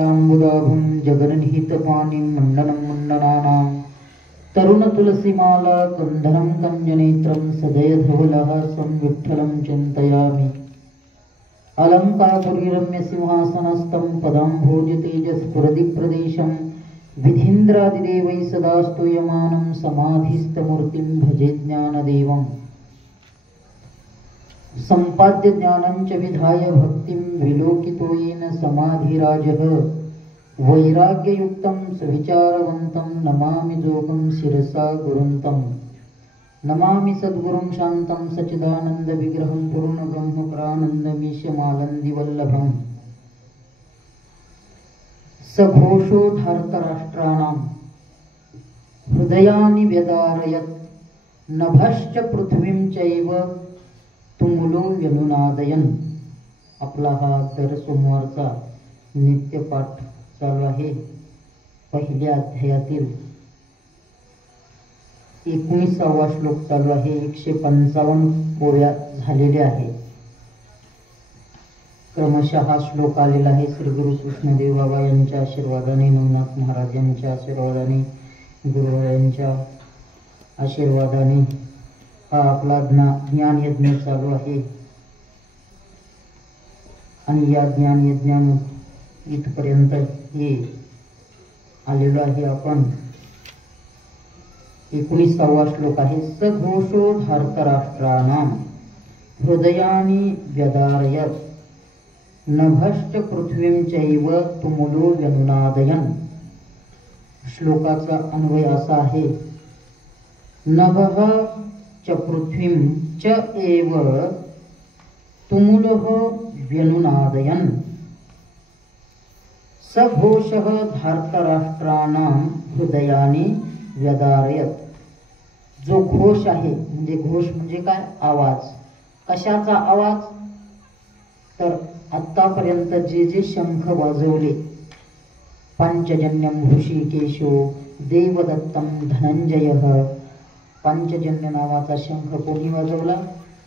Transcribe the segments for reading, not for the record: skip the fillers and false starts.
बुधाभुं जगन्निहितपाणिं मण्डनं मण्डनानां तरुणतुलसीमाला कन्धरं कञ्जनेत्रं सदयधवलः संविठ्ठलं चिन्तयामि। अलङ्कारपुरीरम्यसिंहासनस्थं पदाम्भोजतेजस्फुरदिप्रदेशं विधीन्द्रादिदेवैः सदा स्तूयमानं समाधिस्थमूर्तिं भजे ज्ञानदेवम्। सम्पाद्य ज्ञानं च विधाय भक्तिं विलोकितो येन समाधिराजः वैराग्ययुक्तं सविचारवन्तं नमामि जोगं शिरसा गुरुन्तं। नमामि सद्गुरुं शान्तं सच्चिदानन्दविग्रहं पूर्णब्रह्मपरानन्दमीशमानन्दिवल्लभम्। सघोषो धार्तराष्ट्राणां हृदयानि व्यदारयत् नभश्च पृथ्वीं चैव तुमुलो व्यनुनादयन्। आपला हा दर सोमवारचा नित्यपाठ चालू आहे। पहिल्या अध्यायातील 19वा श्लोक चालू आहे। 155 ओव्या झालेल्या आहेत। क्रमशः हा श्लोक आलेला आहे श्री गुरु कृष्णदेव बाबा यांच्या आशीर्वादाने, नवनाथ महाराज यांच्या आशीर्वादाने, गुरुवायांच्या आशीर्वादाने हा आपला ज्ञान यज्ञ चालू आहे। आणि या ज्ञान यज्ञानं इथपर्यंत हे आलेलो आहे आपण। 19वा श्लोक आहे। सघोषो धार्तराष्ट्राणां हृदयानि व्यदारयत् नभश्च पृथ्वीं चैव तुमुलो व्यनुनादयन्। श्लोकाचा अन्वय असा आहे। नभः च पृथ्वीं च एव तुमुलः व्यनुनादयन्। सघोषः धार्तराष्ट्राणां हृदयानि व्यदारयत्। जो घोष आहे म्हणजे घोष म्हणजे काय? आवाज। कशाचा आवाज? तर आतापर्यंत जे जे शंख वाजवले, पांचजन्यं ऋषिकेशो देवदत्तं धनंजयः। पांचजन्य नावाचा शंख कोणी वाजवला?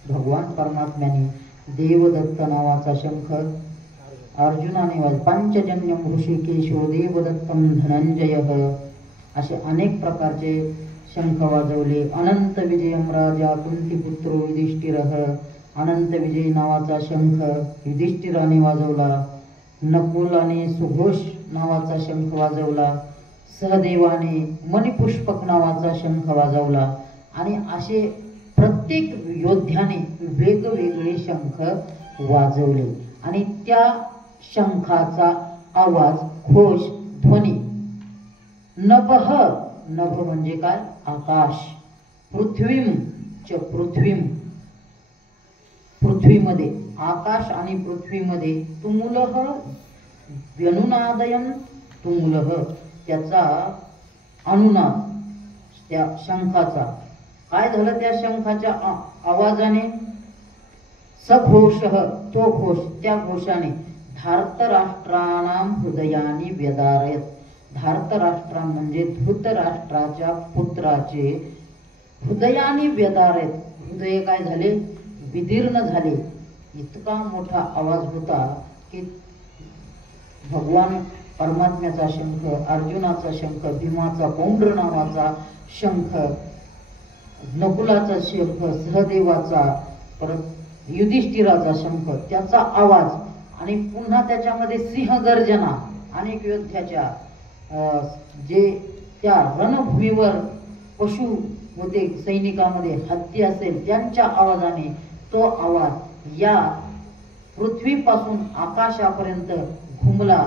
भगवान परमात्म्याने। देवदत्त नावाचा शंख अर्जुनाने वाजवला। पांचजन्यं ऋषिकेशो देवदत्तं धनंजयः असे अनेक प्रकारचे शंख वाजवले। अनंत विजयं राजा कुंतीपुत्रो युधिष्ठिरः। अनंत विजय नावाचा शंख युधिष्ठिराने वाजवला। नकुलाने सुघोष नावाचा शंख वाजवला। सहदेवाने मणिपुष्पक नावाचा शंख वाजवला। आणि असे प्रत्येक योद्ध्याने वेगवेगळे शंख वाजवले। आणि त्या शंखाचा आवाज, घोष, ध्वनी। नभः, नभ म्हणजे काय? आकाश। पृथ्वीं च, पृथ्वीं, पृथ्वीमध्ये, आकाश आणि पृथ्वीमध्ये। तुमुलः व्यनुनादयन्, तुमुलः त्याचा अनुनाद, त्या शंखाचा। काय झालं त्या शंखाच्या आवाजाने? सघोषः, तो घोष, त्या घोषाने धार्तराष्ट्राणां हृदयानि व्यदारयत्। धार्तराष्ट्र म्हणजे धृतराष्ट्राच्या पुत्राचे हृदयानि व्यदारयत्। हृदय काय झाले? विदीर्ण झाले। इतका मोठा आवाज होता की भगवान परमात्म्याचा शंख, अर्जुनाचा शंख, भीमाचा पौंड्र नावाचा शंख, नकुलाचा शंख, सहदेवाचा, परत युधिष्ठिराचा शंख, त्याचा आवाज। आणि पुन्हा त्याच्यामध्ये सिंहगर्जना, अनेक योद्ध्याच्या जे त्या रणभूमीवर पशु होते, सैनिकामध्ये हत्ती असेल त्यांच्या आवाजाने तो आवाज या पृथ्वीपासून आकाशापर्यंत घुमला।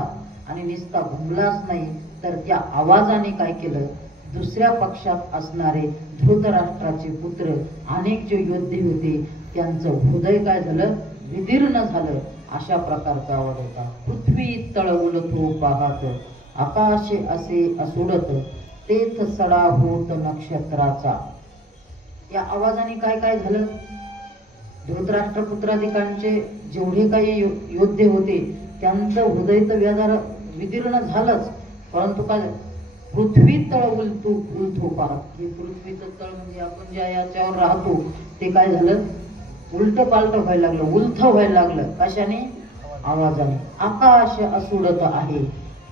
आणि नुसता घुमलाच नाही तर त्या आवाजाने काय केलं? दुसऱ्या पक्षात असणारे धृतराष्ट्राचे पुत्र अनेक जे योद्धे होते त्यांचं हृदय काय झालं? विदीर्ण झालं। अशा प्रकारचा आवाज होता। पृथ्वी तळ उलथो पाहत आकाशे असे असुडत तेथ सडा होत नक्षत्राचा। या आवाजाने काय काय झालं? धृतराष्ट्र पुत्राधिकांचे जेवढे काही योद्धे होते त्यांचं हृदय तर विदीर्ण झालंच, परंतु काय? पृथ्वी तळ उलथो पाहत, हे पृथ्वीचं तळ म्हणजे आपण ज्या याच्यावर राहतो ते काय झालं? उलट पालट व्हायला लागलं, उलथ व्हायला लागलं। कशाने? आवाजाने। आकाश असुडत आहे,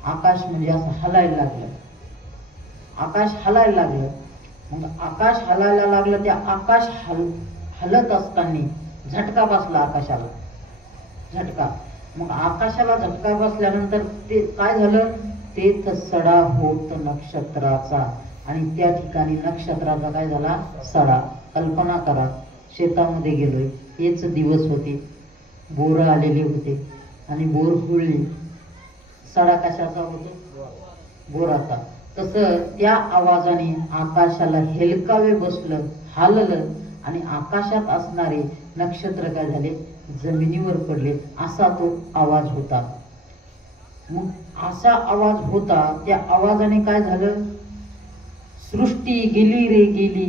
आकाश म्हणजे असं हलायला लागलं. आकाश हलायला लागलं. मग आकाश हलायला लागलं. त्या आकाश हलत असताना झटका बसला आकाशाला. झटका. मग आकाशाला झटका बसल्यानंतर ते काय झालं, तेच सडा होत नक्षत्राचा. आणि त्या ठिकाणी नक्षत्राचा काय झाला, सडा. कल्पना करा, शेतामध्ये गेलोय, हेच दिवस होते, बोर आलेले होते आणि बोर फुलली. सडा कशाचा होतो, बोराचा. तसं त्या आवाजाने आकाशाला हेलकावे बसलं, हाललं आणि आकाशात असणारे नक्षत्र काय झाले, जमिनीवर पडले. असा तो आवाज होता. मग असा आवाज होता. त्या आवाजाने काय झालं, सृष्टी गेली रे गेली,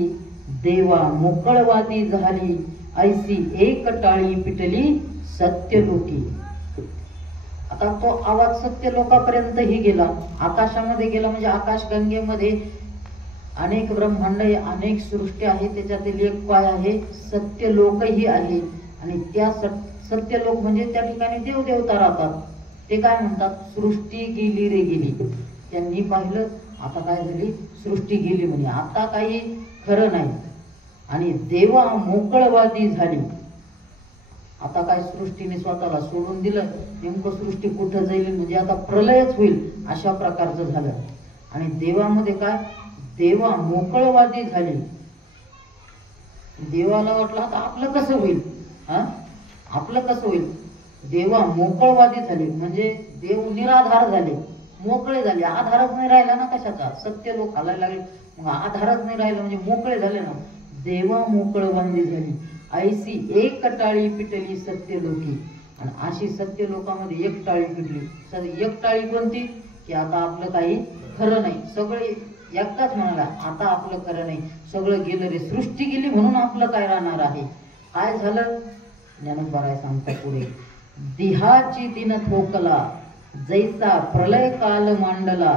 देवा मोकळवादी झाली, ऐसी एक टाळी पिटली सत्यलोकी. आता तो आवाज सत्य लोकांपर्यंतही गेला, आकाशामध्ये गेला. म्हणजे आकाशगंगेमध्ये अनेक ब्रह्मांड, अनेक सृष्टी आहे, त्याच्यातील एक पाय आहे सत्यलोकही आहे. आणि त्या सत्यलोक म्हणजे त्या ठिकाणी देवदेवता राहतात. ते काय म्हणतात, सृष्टी गेली रे गेली. त्यांनी पाहिलं, आता काय झाली, सृष्टी गेली म्हणे, आता काही खरं नाही. आणि देवा मोकळवादी झाली. आता काय सृष्टीने स्वतःला सोडून दिलं, नेमकं सृष्टी कुठं जाईल, म्हणजे आता प्रलयच होईल अशा प्रकारचं झालं. आणि देवामध्ये काय, देवा मोकळवादी झाली. देवाला वाटलं आता आपलं कसं होईल, आपलं कसं होईल. देवा मोकळवादी झाले म्हणजे देव निराधार झाले, मोकळे झाले. आधारच नाही राहिला ना कशाचा, सत्य लोक हालायला लागले, मग आधारच नाही राहिला म्हणजे मोकळे झाले ना. देवा मोकळवादी झाली, ऐसी एक टाळी पिटली सत्यलोकी. आणि अशी सत्य लोकांमध्ये एक टाळी पिटली. एक टाळी कोणती, की आता आपलं काही खरं नाही. सगळे एकदाच म्हणाला, आता आपलं खरं नाही, सगळं गेलं रे, सृष्टी गेली म्हणून आपलं काय राहणार आहे. काय झालं, ज्ञानोबा सांगता पुढे, देहाची दिन थोकला, जैसा प्रलय काल मांडला,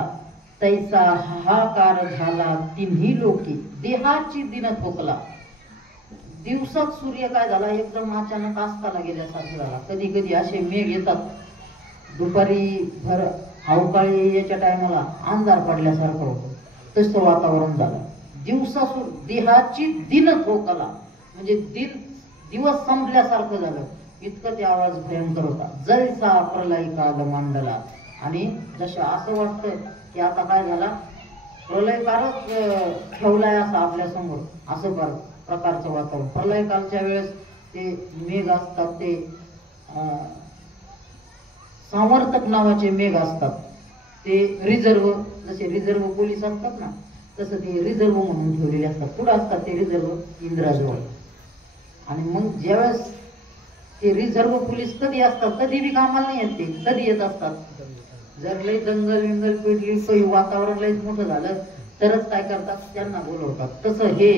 तैसा हाहाकार झाला तिन्ही लोकी. देहाची दिन थोकला. दिवसात सूर्य काय झाला, एकदम अचानक अस्ताला गेल्यासारखं झाला. कधी कधी असे मेघ येतात, दुपारी भर अवकाळी याच्या टायमाला अंधार पडल्यासारखं होतं, तसं वातावरण झालं. दिवसासून देहाची दिन थोकला म्हणजे दिवस संपल्यासारखं झालं. इतकं ते आवाज भयंकर होता. जैसा प्रलय काल मांडला. आणि जसं असं वाटतं की आता काय झाला, प्रलयकारच ठेवलाय असं आपल्या समोर, असं प्रकारचं वातावरण. प्रलयकालच्या वेळेस ते मेघ असतात, ते संवर्तक नावाचे मेघ असतात. ते रिझर्व, जसे रिझर्व पोलीस असतात ना, तसं ते रिझर्व म्हणून ठेवलेले असतात. कुठं असतात ते रिझर्व, इंद्राजवळ. आणि मग ज्यावेळेस ते रिझर्व पोलीस कधी असतात, कधी बी कामाला नाही येत, ते कधी येत असतात, जर लई दंगल विंगल पेटली, काही वातावरण लईच मोठं झालं तरच काय करतात, त्यांना बोलवतात. तसं हे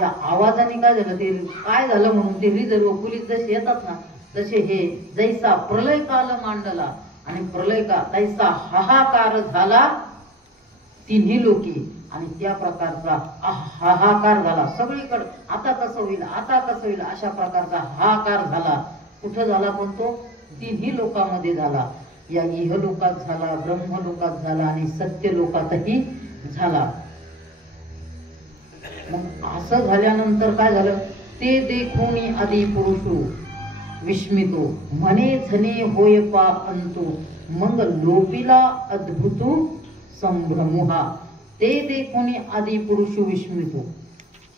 या आवाजाने काय झालं, ते काय झालं म्हणून ते रिझर्व पोलीस जसे येतात ना, तसे हे जैसा प्रलय काल मांडला. आणि प्रलय का तैसा हाहाकार झाला तिन्ही लोकी. आणि त्या प्रकारचा हाहाकार झाला सगळीकडे. आता कसं होईल, आता कसं होईल, अशा प्रकारचा हाहाकार झाला. कुठं झाला, पण तो तिन्ही लोकांमध्ये झाला. या इहलोकात झाला, ब्रह्मलोकात झाला आणि सत्य लोकातही झाला. मग असं झाल्यानंतर काय झालं, ते देखोनी आदि पुरुषो विस्मितो, म्हणे झने होय पा अंतो, मग लोपिला अद्भुतो संभ्रमुहा. ते देखोनी आदि पुरुष विस्मितो.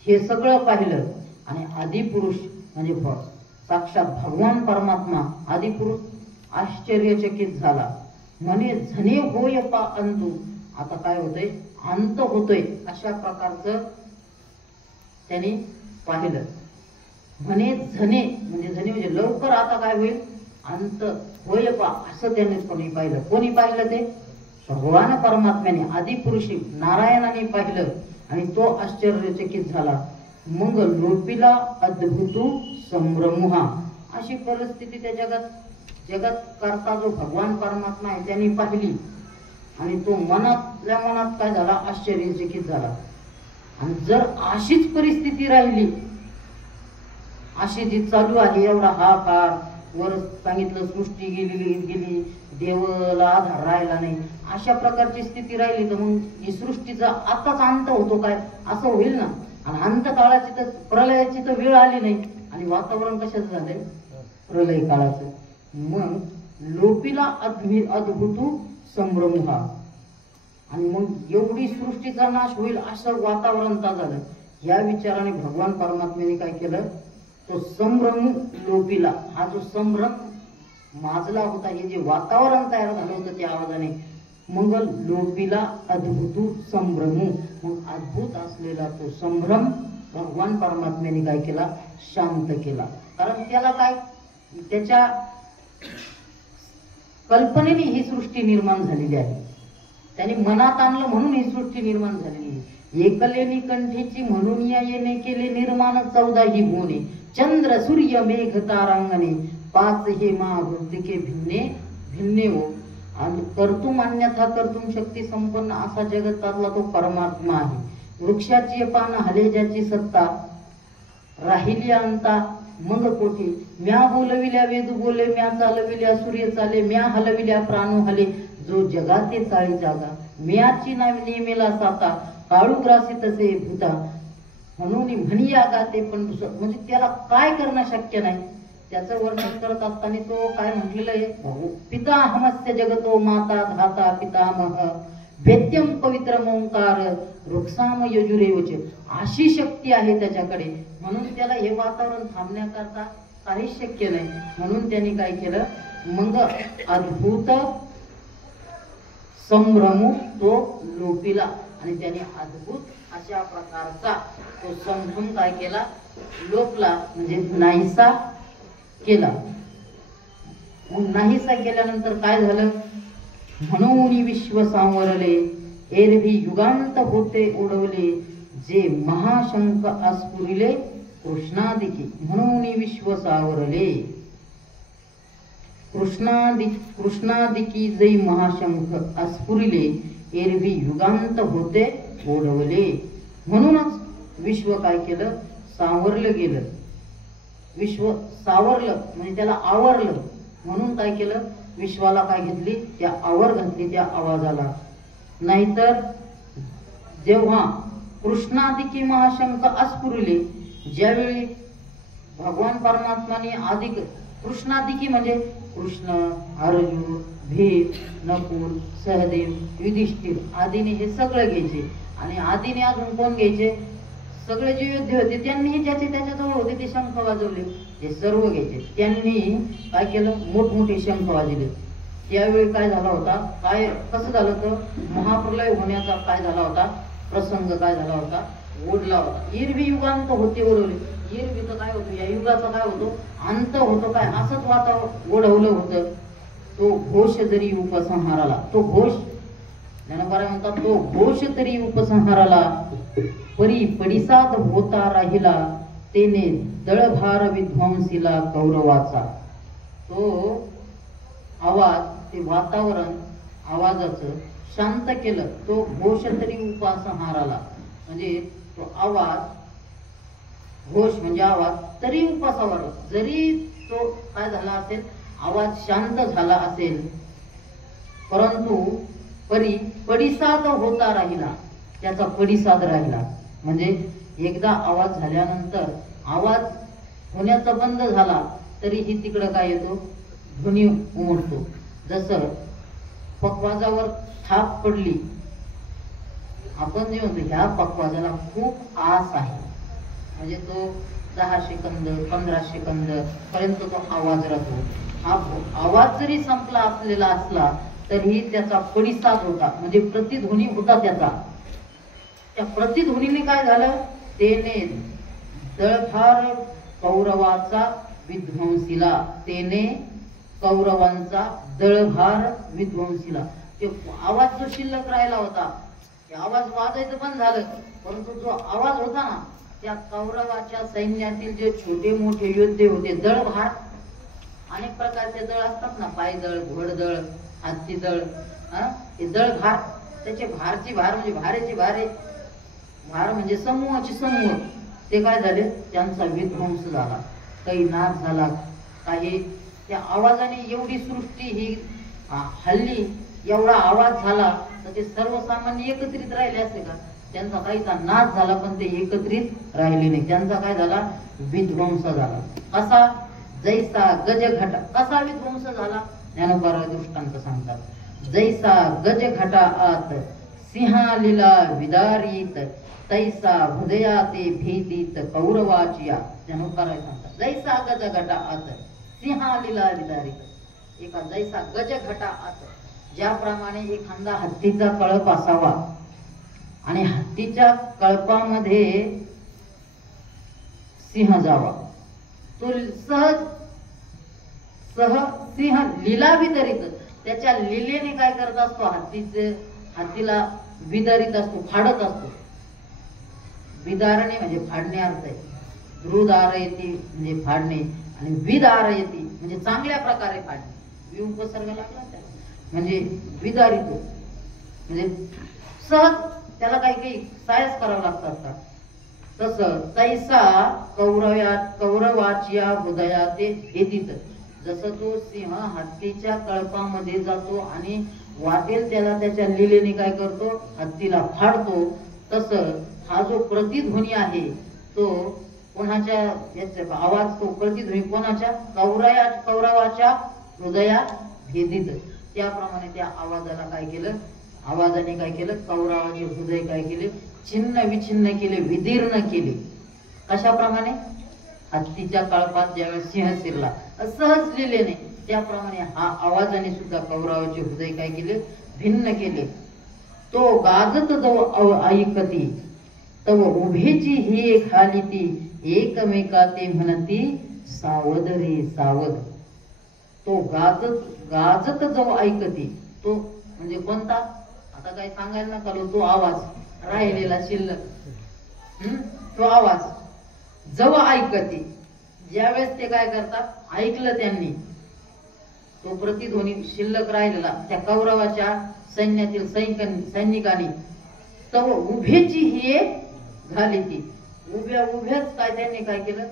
हे सगळं पाहिलं आणि आदिपुरुष म्हणजे साक्षात भगवान परमात्मा आदिपुरुष आश्चर्यचकित झाला. म्हणे झने होय पा अंतो. आता काय होतंय, अंत होतोय अशा प्रकारचं त्यांनी पाहिलं. म्हणे झने म्हणजे लवकर आता काय होईल, अंत होय पा, असं त्यांनी कोणी पाहिलं. कोणी पाहिलं, ते भगवान परमात्म्याने आदिपुरुषी नारायणाने पाहिलं आणि तो आश्चर्यचकित झाला. मग लोपिला अद्भुतो संभ्रमुहा. अशी परिस्थिती त्या जगत करता जो भगवान परमात्मा आहे त्यांनी पाहिली. आणि तो मनातल्या मनात काय झाला, आश्चर्यचकित झाला. आणि जर अशीच परिस्थिती राहिली, अशी जी चालू आहे, एवढा हाहाकार, वर सांगितलं सृष्टी गेली, देवाला आधार राहिला नाही, अशा प्रकारची स्थिती राहिली तर मग ही सृष्टीचा आताच अंत होतो काय असं होईल ना. आणि अंत काळाची तर प्रलयाची तर वेळ आली नाही आणि वातावरण कशाचं झालंय प्रलय काळाचं. मग लोपीला अद्भुत संभ्रम हा, आणि मग एवढी सृष्टीचा नाश होईल असं वातावरण का झालं. या विचाराने भगवान परमात्म्याने काय केलं, तो संभ्रम लोपीला, हा जो संभ्रम माजला होता, हे जे वातावरण तयार झालं होतं त्या आवाजाने, मग लोपीला अद्भुत संभ्रम, मग अद्भुत असलेला तो संभ्रम भगवान परमात्म्याने काय केला, शांत केला. कारण त्याला काय, त्याच्या कल्पनेने ही सृष्टी निर्माण झालेली आहे, त्याने मनात आणलं म्हणून ही सृष्टी निर्माण झालेली आहे. एकलेनी कंठीची म्हणून या येणे केले निर्माण 14 ही भुवने, चंद्र सूर्य मेघ तारांगणे, 5 हे महावृत्तिके भिन्ने भिन्ने हो. आणि कर्तुम अन्यथा कर्तुम शक्ती संपन्न असा जगतातला तो परमात्मा आहे. वृक्षाची पान हले ज्याची सत्ता, राहिली अंता मग कोठी, म्या बोलविल्या वेद बोले, म्या चालविल्या सूर्य चाले, म्या हलविल्या प्राणो हले, जो जगाते चाळी जागा, म्याची नावी नेमेला साता, काळू ग्रासी तसे भूता, म्हणून म्हणिया गाते पण म्हणजे त्याला काय करणं शक्य नाही. त्याचं वर्णन करत असताना तो काय म्हटलेलं आहे, पिताहमस्य जगतो माता धाता पितामह, वेद्यम पवित्र ओंकार, रुक्साम यजुरेवच, अशी शक्ती आहे त्याच्याकडे. म्हणून त्याला हे वातावरण थांबण्याकरता काही शक्य नाही. म्हणून त्यांनी काय केलं, मग अद्भुत संभ्रम तो लोपीला, आणि त्याने अद्भुत अशा प्रकारचा तो संभ्रम काय केला, लोपला, म्हणजे नाहीसा केला. नाहीसा केल्यानंतर काय झालं, म्हणून विश्व सांवरले, एरवी युगांत होते उडवले, जे महाशंक अस्फुरिले कृष्णादिकी, म्हणून विश्व सावरले, कृष्णादिकी जै महाशंख अस्फुरिले, एरवी युगांत होते ओढवले. म्हणूनच विश्व काय केलं, सावरलं गेलं. विश्व सावरलं म्हणजे त्याला आवरलं. म्हणून काय केलं, विश्वाला काय घेतली, त्या आवर घातली त्या आवाजाला. नाहीतर जेव्हा कृष्णादिकी महाशंख अस्फुरिले, ज्यावेळी भगवान परमात्माने अधिक कृष्णादिकी म्हणजे कृष्ण, अर्जुन, भीम, नकुल, सहदेव, युधिष्ठिर आदीने हे सगळं घ्यायचे. आणि आदीने अजून कोण घ्यायचे, सगळे जे योद्धे होते त्यांनीही ज्याचे त्याच्याजवळ होते ते शंख वाजवले, हे सर्व घ्यायचे. त्यांनी काय केलं, मोठमोठे शंख वाजवले. त्यावेळी काय झाला होता, काय कसं झालं होतं, महाप्रलय होण्याचा काय झाला होता प्रसंग, काय झाला होता, ओढला होता. इरवी युगांत होते ओढवले. इरवीचं काय होतं, या युगाचा काय होतो, अंत होतो काय, असंच वातावरण ओढवलं होतं. तो घोष जरी उपसंहाराला, तो घोष ज्ञानोबा म्हणतात, तो घोष तरी उपसंहाराला, परी पडिसाद होता राहिला, तेने दळभार विध्वंसीला कौरवाचा. तो आवाज, ते वातावरण आवाजाचं शांत केलं. तो घोष तरी उपसंहाराला, म्हणजे तो आवाज, घोष म्हणजे आवाज, तरी उपसंहार, जरी तो काय झाला असेल, आवाज शांत झाला असेल, परंतु परी पडिसाद होता राहिला, त्याचा पडिसाद राहिला. म्हणजे एकदा आवाज झाल्यानंतर आवाज होण्याचा बंद झाला तरीही तिकडं काय येतो, ध्वनी उमटतो. जसं पकवाजावर थाप पडली, आपण जे म्हणतो ह्या पकवाजाला खूप आस आहे, म्हणजे तो 10 सेकंद 15 सेकंद पर्यंत तो आवाज राहतो. हा आवाज जरी संपला असलेला असला तरीही त्याचा पडिसाद होता, म्हणजे प्रतिध्वनी होता त्याचा. त्या प्रतिध्वनीने काय झालं, तेने दळभार कौरवाचा विध्वंसीला, तेने कौरवांचा दळभार विध्वंसीला. ते आवाज जो शिल्लक राहिला होता, ते आवाज वाजायचं बंद झालं, परंतु जो आवाज होता ना, त्या कौरवाच्या सैन्यातील जे छोटे मोठे योद्धे होते, दळभार, अनेक प्रकारचे दळ असतात ना, पायदळ, घोडदळ, हत्ती दळ, हे दळभार, त्याचे भारची भार म्हणजे भारेची भारे, भार म्हणजे समूहाचे समूह, ते काय झाले, त्यांचा विध्वंस झाला. काही नाश झाला, काही त्या आवाजाने एवढी सृष्टी ही हल्ली एवढा आवाज झाला तर ते सर्वसामान्य एकत्रित राहिले असते का? त्यांचा काहीचा नाश झाला पण ते एकत्रित राहिले नाही. त्यांचा काय झाला? विध्वंस झाला. कसा? जैसा गजघटा. कसा विध्वंस झाला? ज्ञानोबा दृष्टांत सांगतात. जैसा गजघटा आत सिंहालीला विदारित तैसा हृदयाते भीतीत कौरवाचिया. ज्ञानोबा सांगतात जैसा गजघटा आत सिंहालीला विदारित. एका जैसा गजघटा आत, ज्याप्रमाणे एखादा हत्तीचा कळप असावा आणि हत्तीच्या कळपामध्ये सिंह जावा, तो सहज सिंह लीला विदारित. त्याच्या लीलेने काय करत असतो? हत्तीला विदारित असतो, फाडत असतो. विदारणे म्हणजे फाडणे अर्थ आहे. द्रुदारयती म्हणजे फाडणे आणि विदारयती म्हणजे चांगल्या प्रकारे फाडणे. उपसर्ग लागला त्याला म्हणजे विदारित म्हणजे सहज त्याला काही सायस करावं लागतात का? तसं तैसा कौरवाचिया हृदयाते भेदित. जसं तो सिंह हत्तीच्या कळपामध्ये जातो आणि वाटेल त्याला त्याच्या लीलेने काय करतो? हत्तीला फाडतो. तसं हा जो प्रतिध्वनी आहे तो कोणाच्या याचा आवाज? तो प्रतिध्वनी कोणाच्या? कौरवाच्या हृदया भेदित. त्याप्रमाणे त्या आवाजाला काय केलं? आवाजाने काय केलं? कौरवाचे हृदय काय केले? छिन्न विछिन्न केले, विदीर्ण केले. कशाप्रमाणे? हत्तीच्या कळपात ज्यावेळेस सिंह शिरला सहज लिहिलेने, त्याप्रमाणे हा आवाजाने सुद्धा कौरवाचे हृदय काय केले? भिन्न केले. तो गाजत जो ऐकती तव उभेची ही खालिती एकमेकाते म्हणती सावध रे सावध. तो गाजत जो ऐकती, तो म्हणजे कोणता? आता काही सांगायला नका, तो आवाज राहिलेला शिल्लक, तो आवाज जेव्हा ऐकते, ज्यावेळेस ते काय करतात? ऐकलं त्यांनी तो प्रतिध्वनी शिल्लक राहिलेला त्या कौरवाच्या सैन्यातील सैनिकांनी, तव उभेची ही घाली ती. उभ्याच काय त्यांनी काय केलं?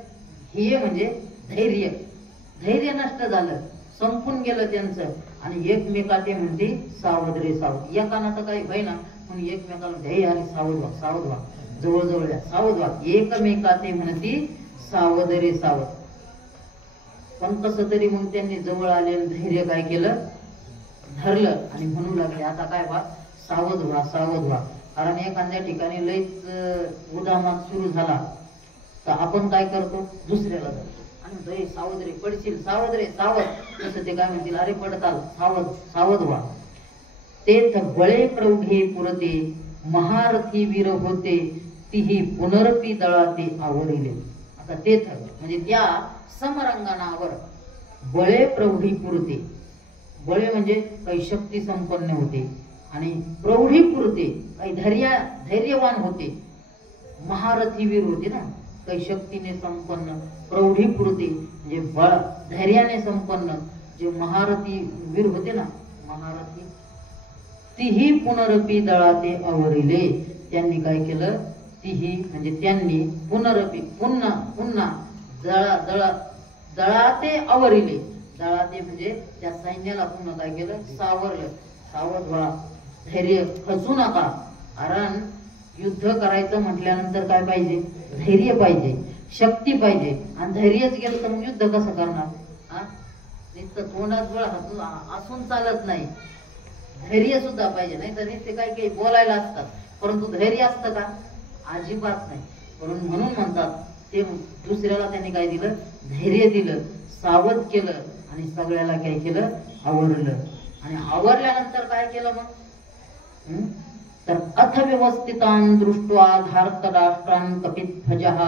हे म्हणजे धैर्य नष्ट झालं, संपून गेलं त्यांचं. आणि एकमेका ते म्हणते सावध रे सावध. एकानं तर काही होईना म्हणून एकमेकाला ध्येय आणि सावध व्हा, जवळ या, सावध व्हा. एकमेका ते म्हणते सावध रे सावध. पण कसं तरी मग त्यांनी जवळ आले, धैर्य काय केलं? धरलं आणि म्हणू लागले आता काय व्हा? सावध व्हा. कारण एखाद्या ठिकाणी लईच उदामात सुरू झाला तर आपण काय करतो? दुसऱ्याला जातो आणि सावध रे पडशील, सावध रे सावध. तसं ते काय म्हणतील? अरे पडताल, सावध व्हा. तेथ बळे प्रौढे पुरते महारथी वीर होते तीही पुनरपी दळाते आवरिले. आता तेथ म्हणजे त्या समरंगणावर बळे प्रौढी पुरते. बळे म्हणजे काही शक्ती संपन्न होते आणि प्रौढी पुरते काही धैर्यवान होते. महारथी वीर होते ना, काही शक्तीने संपन्न. प्रौढी पुरते म्हणजे धैर्याने संपन्न जे महारथी वीर होते ना, महारथी, तीही पुनरपी दळाते आवरिले. त्यांनी काय केलं? तीही म्हणजे त्यांनी पुनरपी पुन्हा दळाते आवरिले. दळाते म्हणजे त्या सैन्याला पुन्हा काय केलं? सावरलं. सावध व्हा, धैर्य, खचू नका. कारण युद्ध करायचं म्हटल्यानंतर काय पाहिजे? धैर्य पाहिजे, शक्ती पाहिजे. आणि धैर्यच गेलं तर मग युद्ध कसं करणार? नुसतं तोंडात बळ असून चालत नाही, धैर्य सुद्धा पाहिजे. नाही तर नुसते काही बोलायला असतात परंतु धैर्य असतं का? अजिबात नाही. म्हणून म्हणतात ते दुसऱ्याला त्यांनी काय दिलं? धैर्य दिलं, सावध केलं आणि सगळ्याला काय केलं? आवरलं. आणि आवरल्यानंतर काय केलं मग? तर अथ व्यवस्थितान दृष्ट्वा धार्तराष्ट्रान कपिध्वजः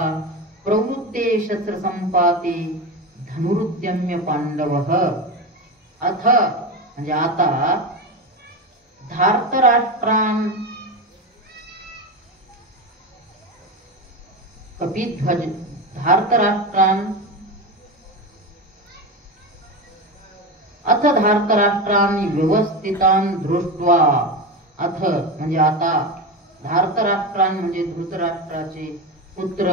प्रवृत्ते शस्त्र संपाते धनुरुद्यम्य पांडवः. अथ म्हणजे आता धार्तराष्ट्रान कपिध्वज धार्तराष्ट्रान अथ धार्तराष्ट्रान व्यवस्थितान दृष्ट्वा. अथ म्हणजे आता, धार्तराष्ट्रान म्हणजे धृतराष्ट्राचे पुत्र,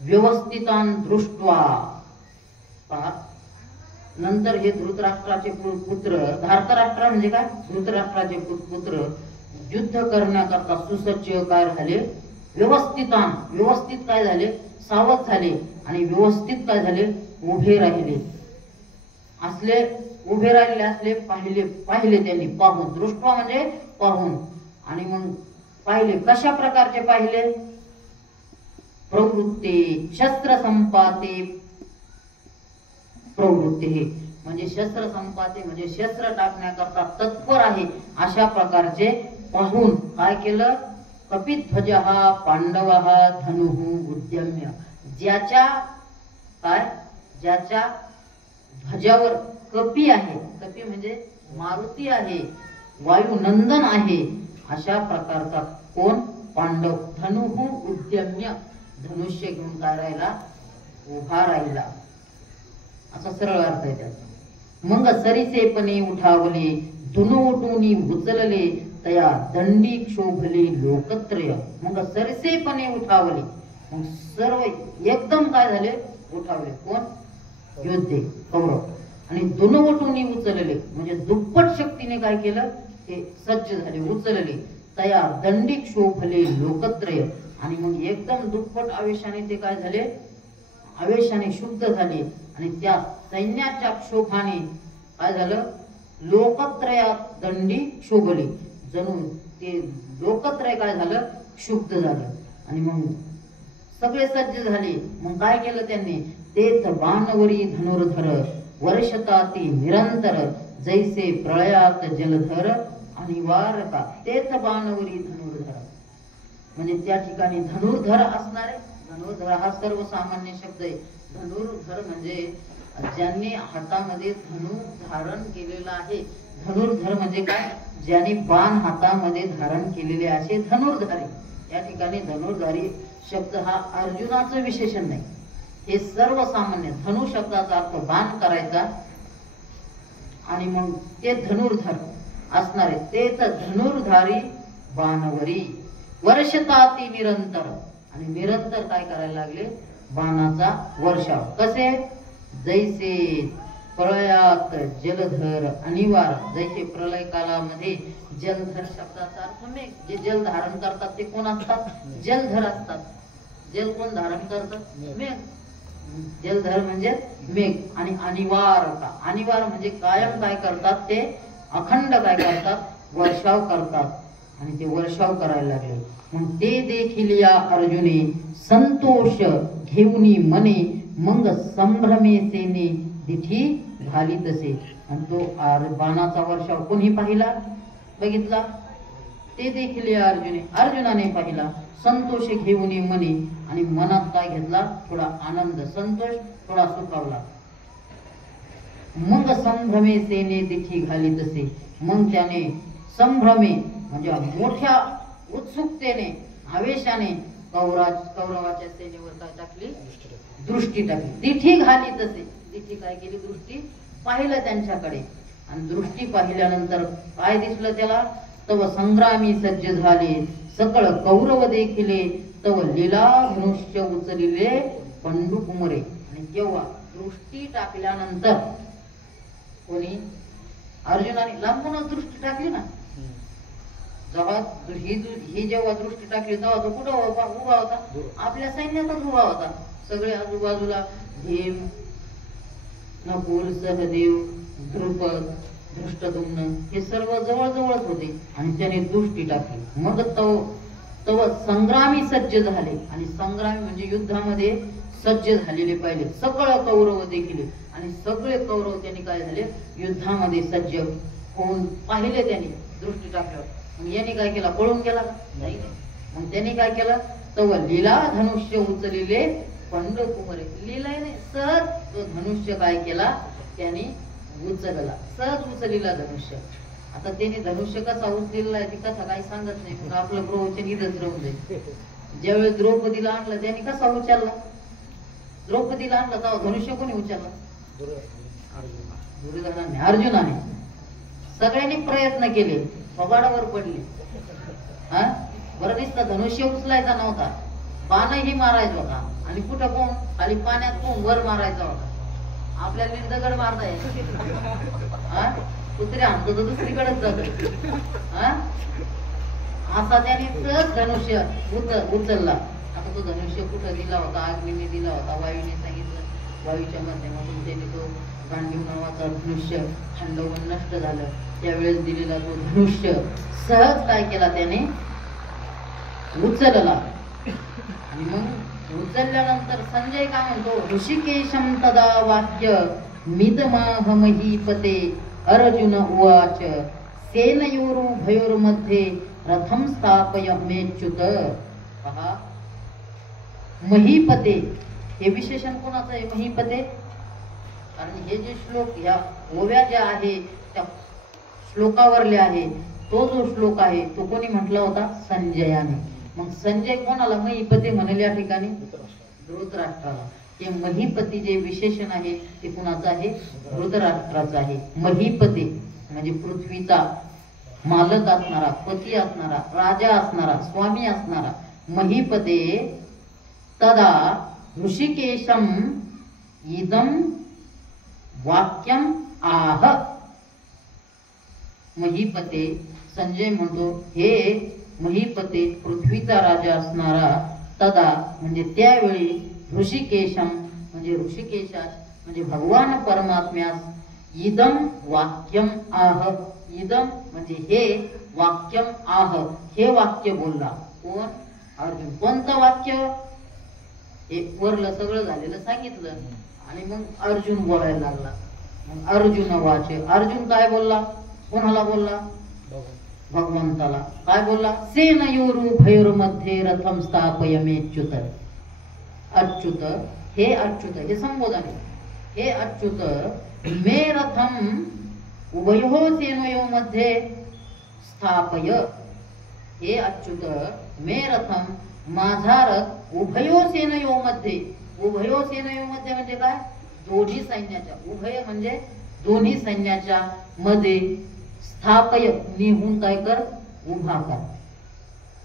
व्यवस्थितान दृष्ट्वा. पहा नंतर हे धृतराष्ट्राचे पुत्र, धार्तराष्ट्र म्हणजे काय, धृतराष्ट्राचे पुत्र युद्ध करण्याकरता सुसज्ज काय झाले, व्यवस्थित काय झाले, सावध झाले आणि व्यवस्थित काय झाले, उभे राहिले. उभे राहिले असले, पाहिले त्यांनी, पाहून, दृष्टवा म्हणजे पाहून. आणि मग पाहिले, कशा प्रकारचे पाहिले, प्रवृत्ते शस्त्र संपाते, प्रवृत्ती म्हणजे शस्त्र संपाते म्हणजे शस्त्र टाकण्याकरता तत्पर आहे, अशा प्रकारचे पाहून काय केलं, कपिध्वजः पांडवः धनुः उद्यम्य, ज्याच्या ध्वजावर कपी आहे, कपी म्हणजे मारुती आहे, वायुनंदन आहे, अशा प्रकारचा कोण, पांडव, धनुः उद्यम्य, धनुष्य घेऊन काय राहिला, उभा राहिला, असा सरळ अर्थ आहे त्याचा. मग सरिसेपणे उठावले, धनुटूनी उचलले, तया दंडी क्षोभले लोकत्रय. मग सरिसेपणे उठावले, मग सर्व एकदम काय झाले, उठावले, कोण, योद्धे कौरव. आणि धनुटूनी उचलले म्हणजे दुप्पट शक्तीने काय केलं, ते सज्ज झाले, उचलले, तया दंडी क्षोभले लोकत्रय. आणि मग एकदम दुप्पट आवेशाने ते काय झाले, आवेशाने शुद्ध झाले. आणि त्या सैन्याच्या क्षोभाने काय झालं, लोकत्रयात दंडी शोभले, जणू ते लोकत्रय काय झालं, क्षुब्ध झालं. आणि मग सगळे सज्ज झाले. मग काय केलं त्यांनी, तेच बाणवरी धनुर्धर, वर्षताती निरंतर, जैसे प्रळयात जलधर अनिवार्यता. तेच बाणवरी धनुर्धर म्हणजे त्या ठिकाणी धनुर्धर असणारे, धनुर्धर हा सर्वसामान्य शब्द आहे. धनुर्धर म्हणजे ज्यांनी हातामध्ये धनु धारण केलेला आहे. धनुर्धर म्हणजे काय, ज्यांनी बाण हातामध्ये धारण केलेले असे धनुर्धारी. या ठिकाणी धनुर्धारी शब्द हा अर्जुनाचं विशेषण नाही, हे सर्वसामान्य. धनु शब्दाचा अर्थ बाण करायचा, आणि मग ते धनुर्धर असणारे, ते तर धनुर्धारी बाणवरी, वर्षताती निरंतर, आणि निरंतर काय करायला लागले, बाणाचा वर्षाव. कसे, जैसे प्रलयात जलधर अनिवार, जैसे प्रलय कालामध्ये जलधर शब्दाचा अर्थ मेघ, जे जल धारण करतात ते कोण असतात, जलधर असतात. जल कोण धारण करतात, मेघ. जलधर म्हणजे मेघ. आणि अनिवार, अनिवार म्हणजे कायम काय करतात, ते अखंड काय करतात, वर्षाव करतात. आणि ते वर्षाव करायला लागले. मग ते देखील या अर्जुने संतोष घेऊनी मने, मग संभ्रमे सेने दिठी घाली तसे. आणि तो बाणाचा वर्षाव कोणी पाहिला, बघितला, ते देखील या अर्जुनाने पाहिला. संतोष घेऊनी मने, आणि मनात काय घेतला, थोडा आनंद, संतोष थोडा सुखावला. मग संभ्रमे सेने दिठी घाली तसे. मग त्याने संभ्रमे म्हणजे मोठ्या उत्सुकतेने, आवेशाने कौरवाच्या सेनेवर काय टाकली, दृष्टी टाकली. दिठी घाली तसे, दिठी काय केली, दृष्टी पाहिलं त्यांच्याकडे. आणि दृष्टी पाहिल्यानंतर काय दिसलं त्याला, तव संग्रामी सज्ज झाले, सकळ कौरव देखिले, तव लीला धनुष्य उचलिले पंडू कुमरे. आणि तेव्हा दृष्टी टाकल्यानंतर कोणी, अर्जुनाने लांबूनच दृष्टी टाकली ना. जेव्हा ही जेव्हा दृष्टी टाकली तेव्हा तो कुठं उभा होता, आपल्या सैन्यातच उभा होता. सगळे आजूबाजूला भीम, नकुल, सहदेव, द्रुपद, धृष्टद्युम्न हे सर्व जवळजवळच होते. आणि त्याने दृष्टी टाकली. मग तव संग्रामी सज्ज झाले. आणि संग्रामी म्हणजे युद्धामध्ये सज्ज झालेले पाहिले, सकळ कौरव देखील. आणि सगळे कौरव त्यांनी काय झाले, युद्धामध्ये सज्ज होऊन पाहिले त्यांनी दृष्टी टाकल्यावर. मग यांनी काय केला, पळून गेला नाही. मग त्यांनी काय केलं, तव लीला धनुष्य उचलिले पंड कुमरे. लीलाने सहज तो धनुष्य काय केला, त्यांनी उचलला, सहज उचलिला धनुष्य. आता त्यांनी धनुष्य कसा उचलेला आहे ती कथा काही सांगत नाही, मग आपलं प्रवचन इथंच राहून जाईल. ज्यावेळेस द्रौपदीला आणलं त्यांनी कसा उचलला, द्रौपदीला आणलं तेव्हा धनुष्य कोणी उचलला, दुर्योधनाने, अर्जुनाने. सगळ्यांनी प्रयत्न केले, पगाडावर पडले. हा बरं दिसतं, धनुष्य उचलायचा नव्हता, बाणही मारायचा होता. आणि कुठं कोण, खाली पाण्यात कोण, वर मारायचा होता. आपल्याला नीट दगड मारता येत, कुत्रे आणतो तर दुसरीकडेच जात. असा त्याने सहज धनुष्य उचलला. आता तो धनुष्य कुठं दिला होता? अग्नीने दिला होता, वायूने सांगितलं. वायूच्या माध्यमातून त्याने तो गांडीव नावाचा धनुष्य खंडवून नष्ट झालं. त्यावेळेस दिलेला तो धनुष्य सहज काय केला त्याने? उचलला. आणि मग उचलल्यानंतर संजय काय म्हणतो? ऋषिकेशम तदा वाक्य मिदमाह महीपते अर्जुन उवाच सेनयोरुभयोर्मध्ये रथम स्थापय मेच्युत. पहा, महीपते हे विशेषण कोणाचं आहे? महीपते. कारण हे जे श्लोक, या ओव्या ज्या आहे त्या श्लोकावरले आहे, तो जो श्लोक आहे तो कोणी म्हटला होता? संजयाने. मग संजय कोणाला महीपते म्हणाले या ठिकाणी? धृतराष्ट्राला. हे महीपती जे विशेषण आहे ते कुणाचं आहे? धृतराष्ट्राचं आहे. महीपते म्हणजे पृथ्वीचा मालक असणारा, पती असणारा, राजा असणारा, स्वामी असणारा. महीपते तदा ऋषिकेशम इदम वाक्यम आह. महीपते, संजय म्हणतो, हे महीपते पृथ्वीचा राजा असणारा, तदा म्हणजे त्यावेळी, ऋषिकेशम म्हणजे ऋषिकेशास म्हणजे भगवान परमात्म्यास, इदम वाक्यम आह. इदम म्हणजे हे, वाक्यम आह हे वाक्य बोलला. कोण? अर्जुन. कोणतं वाक्य? हे वरलं सगळं झालेलं सांगितलं आणि मग अर्जुन बोलायला लागला. मग अर्जुन वाच. अर्जुन काय बोलला? कोणाला बोलला? भगवंताला. काय बोलला? सेनयोरुभयोर्मध्ये रथम स्थापयमेच्युत. अच्युत, हे अच्युत, हे संबोधन आहे. हे अच्युत, मे रथम उभयो सेनयो मध्ये स्थापय. हे अच्युत, मे रथम, माझा रथ, उभयो सेनयो मध्ये. उभयो सेनयो मध्ये म्हणजे काय? दोन्ही सैन्याच्या. उभय म्हणजे दोन्ही सैन्याच्या मध्ये. स्थापय निहून काय कर? उभा कर.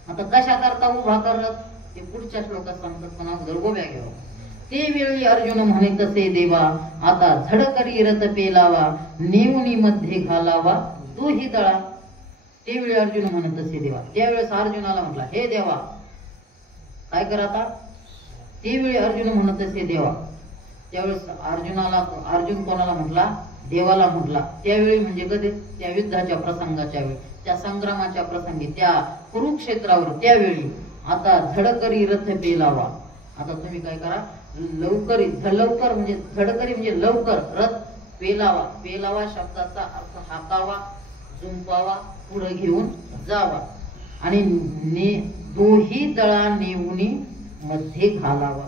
आता कशा करता उभा करत ते पुढच्या श्लोकात सांगतात, पण अगोदर गोव्या घ्यावा. ते वेळी अर्जुन म्हणे तसे देवा, आता झड करी रथ पेलावा, नेऊनी मध्ये घालावा तोही दळा. ते वेळी अर्जुन म्हणे तसे देवा. त्यावेळेस अर्जुनाला म्हटला, हे देवा काय कर आता? ते वेळी अर्जुन म्हणत तसे देवा. त्यावेळेस अर्जुन कोणाला म्हटला? देवाला म्हटला. त्यावेळी म्हणजे कधी? त्या युद्धाच्या प्रसंगाच्या वेळी, त्या संग्रामाच्या प्रसंगी, त्या कुरुक्षेत्रावर. त्यावेळी आता झडकरी रथ पेलावा. आता तुम्ही काय करा? लवकर म्हणजे झडकरी म्हणजे लवकर, रथ पेलावा. पेलावा शब्दाचा अर्थ हाकावा, जुंपावा, पुढे घेऊन जावा. आणि दोही दळा नेऊनी मध्ये घालावा.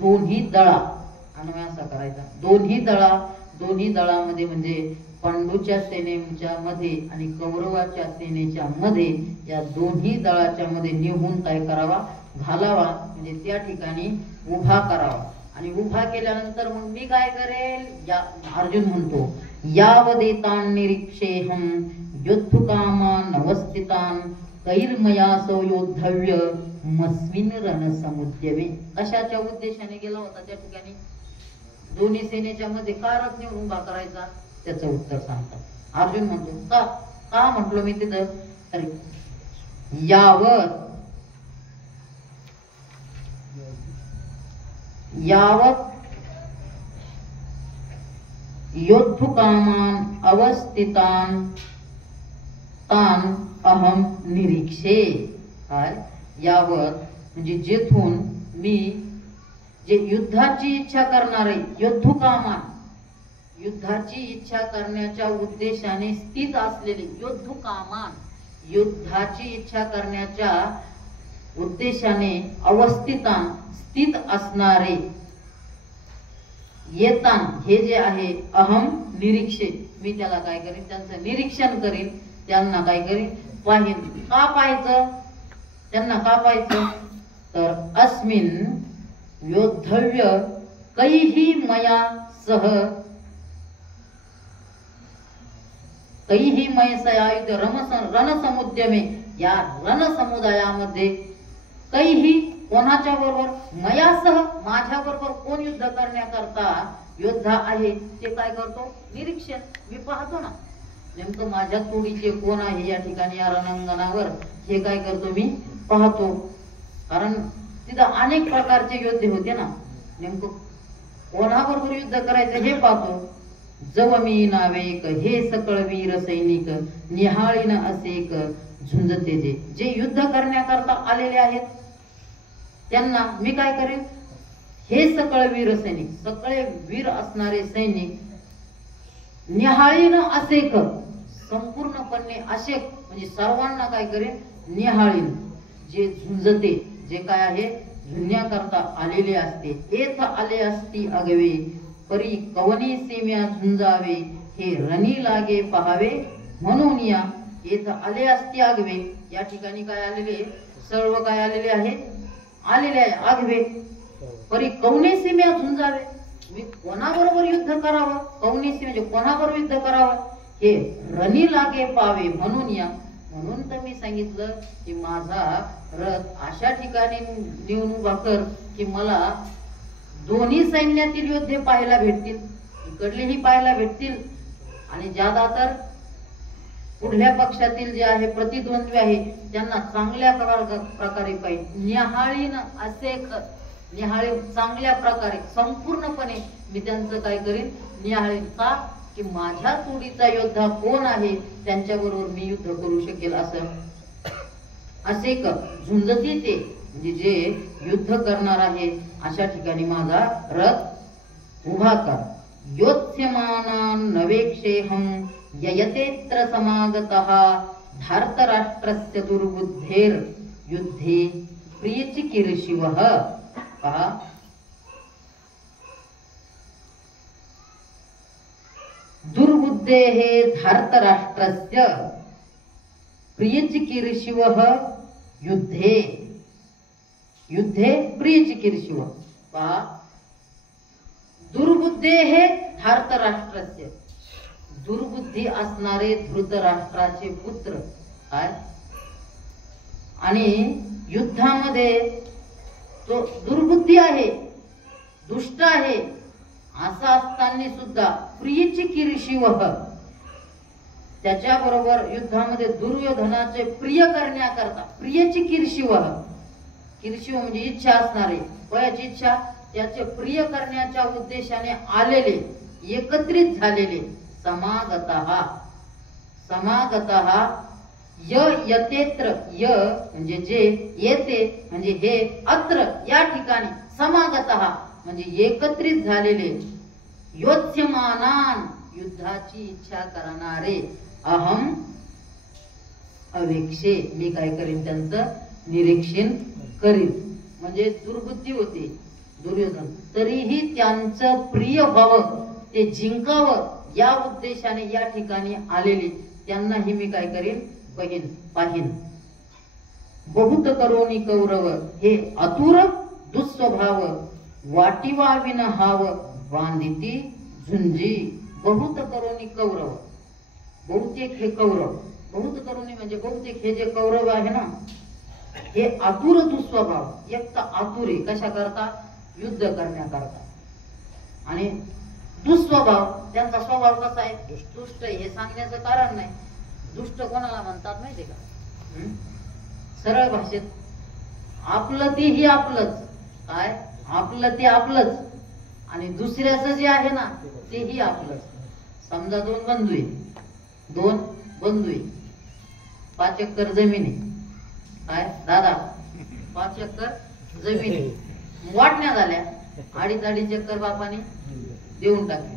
दोन्ही दळा अन्वय असा करायचा. दोन्ही दळा. दोन्ही दळामध्ये म्हणजे पांडूच्या सेनेच्या मध्ये आणि कौरवाच्या सेनेच्या मध्ये, या दोन्ही दळाच्या मध्ये निहून काय करावा? घालावा. म्हणजे त्या ठिकाणी उभा करावा. आणि उभा केल्यानंतर मग मी काय करेल? अर्जुन म्हणतो, यावदेतान निरीक्षेहम योद्धुकामान अवस्थितान कैर्मयासो योद्धव्य मस्मिन रणसमुद्यमे. कशाच्या उद्देशाने गेला होता त्या ठिकाणी? दोन्ही सेनेच्या मध्ये का रथ नेऊन उभा करायचा? त्याचं उत्तर सांगतात. अर्जुन म्हणतो, का म्हटलो मी तिथं? तरी यावत योद्धुकामान अवस्थितान तान अहम निरीक्षे. काय? यावत म्हणजे जेथून मी, जे युद्धाची इच्छा करणारे, योद्धुकामान युद्धाची इच्छा करण्याच्या उद्देशाने स्थित असलेले, योद्धुकामान युद्धाची इच्छा करण्याच्या उद्देशाने अवस्थितान स्थित असणारे, येतान हे जे आहे, अहम निरीक्षे मी त्याला काय करीन? त्यांचं निरीक्षण करीन, त्यांना काय करीन? पाहीन. का पाहायचं? त्यांना का पाहायचं? तर अस्मिन योद्धव्य कैही मया सह, कैही मयसयायुध रणसमुद्यमे, या रणसमुदायामध्ये, कैही कोणाच्या बरोबर? मयासह माझ्या बरोबर कोण युद्ध करण्याकरता योद्धा आहे ते काय करतो? निरीक्षण. मी पाहतो ना नेमकं माझ्या तोडीचे कोण आहे या ठिकाणी या रणांगणावर, हे काय करतो? मी पाहतो. कारण तिथं अनेक प्रकारचे योद्धे होते ना, नेमकं कोणाबरोबर युद्ध करायचं हे पाहतो. जव मी नावेक हे सकळ वीर सैनिक निहाळीन असेक झुंजते. जे युद्ध करण्याकरता आलेले आहेत त्यांना मी काय करेन? हे सकळ वीर सैनिक, सगळे वीर असणारे सैनिक, निहाळीन असेक, संपूर्णपणे असेक म्हणजे सर्वांना काय करेन? निहाळीन. जे झुंजते, जे काय आहे झुंजण्याकरता आलेले असते. येथ आले असती आगवे परी कवनी सीम्या झुंजावे हे रणी लागे पहावे म्हणून या. येथ आले असती आगवे, या ठिकाणी काय आलेले? सर्व काय आलेले आहे? आलेले आहे आगवे. परी कवनी सीम्या झुंजावे, मी कोणाबरोबर युद्ध करावं? कवनी सीम म्हणजे कोणाबरोबर युद्ध करावं? हे रणी लागे पावे म्हणून या. म्हणून तर मी सांगितलं की माझा रथ अशा ठिकाणी नेऊन उभा कर की मला दोन्ही सैन्यातील योद्धे पाहायला भेटतील, इकडलेही पाहायला भेटतील आणि ज्यादा तर पुढल्या पक्षातील जे आहे प्रतिद्वंद्वी आहे त्यांना चांगल्या प्रकारे पाहिजे. निहाळीन असे निहाळी चांगल्या प्रकारे संपूर्णपणे मी त्यांचं काय करीन? निहाळीन. का? की माझ्या तोडीचा योद्धा कोण आहे त्यांच्याबरोबर मी युद्ध करू शकेल असं. असे झुंजती ते म्हणजे जे युद्ध करणार आहे अशा ठिकाणी माझा रथ उभा कर. योत्स्यमानान् नवेक्षेहं ययतेत्र समागतः धार्तराष्ट्रस्य दुर्बुद्धेर युद्धे प्रियचिकीर्षिवः. पहा, दुर्बुद्धेः धार्तराष्ट्रस्य प्रियचिकीर्षिवः युद्धे. युद्धे प्रियचिकीर्षिवः. पहा, दुर्बुद्धेः धार्तराष्ट्रस्य, दुर्बुद्धी असणारे धृतराष्ट्राचे पुत्र काय, आणि युद्धामध्ये तो दुर्बुद्धी आहे, दुष्ट आहे, असं असताना सुद्धा प्रियचिकीर्षिवः, त्याच्याबरोबर युद्धामध्ये दुर्योधनाचे प्रिय करण्याकरता, प्रियचिकीर्षिवः, कीर्षिव म्हणजे इच्छा असणारे, वयाची इच्छा, त्याचे प्रिय करण्याच्या उद्देशाने आलेले, एकत्रित झालेले, समागतः. समागतः य यतेत्र, य म्हणजे जे, येते म्हणजे हे, अत्र या ठिकाणी, समागतः म्हणजे एकत्रित झालेले, योत्स्यमानान् युद्धाची इच्छा करणारे, अहम अवेक्षे मी काय करीन? त्यांचं निरीक्षण करीन. म्हणजे दुर्बुद्धी होते दुर्योधन, तरीही त्यांचं प्रिय व्हावं, ते जिंकावं या उद्देशाने या ठिकाणी आलेले त्यांनाही मी काय करीन? पाहीन. बहुत करोनी कौरव हे अतुर दुस्वभाव वाटिवाविन हाव बांधिती झुंजी. बहुत करोनी कौरव, बहुतेक हे कौरव, बहुत करोनी म्हणजे बहुतेक हे जे कौरव आहे ना, हे आतुर दुस्वभाव, एक तर आतुरे कशा करता? युद्ध करण्याकरता, आणि दुस्वभाव त्यांचा स्वभाव कसा आहे? दुष्ट. हे सांगण्याचं कारण नाही. दुष्ट कोणाला म्हणतात माहिती का? सरळ भाषेत आपलं तेही आपलंच, काय आपलं ते आपलंच, आणि दुसऱ्याचं जे आहे ना तेही आपलंच. समजा दोन बंधू आहे, 5 एकर जमीन आहे, काय दादा 5 एकर जमीन आहे, वाटण्या झाल्या, 2.5 एकर बापाने देऊन टाकली,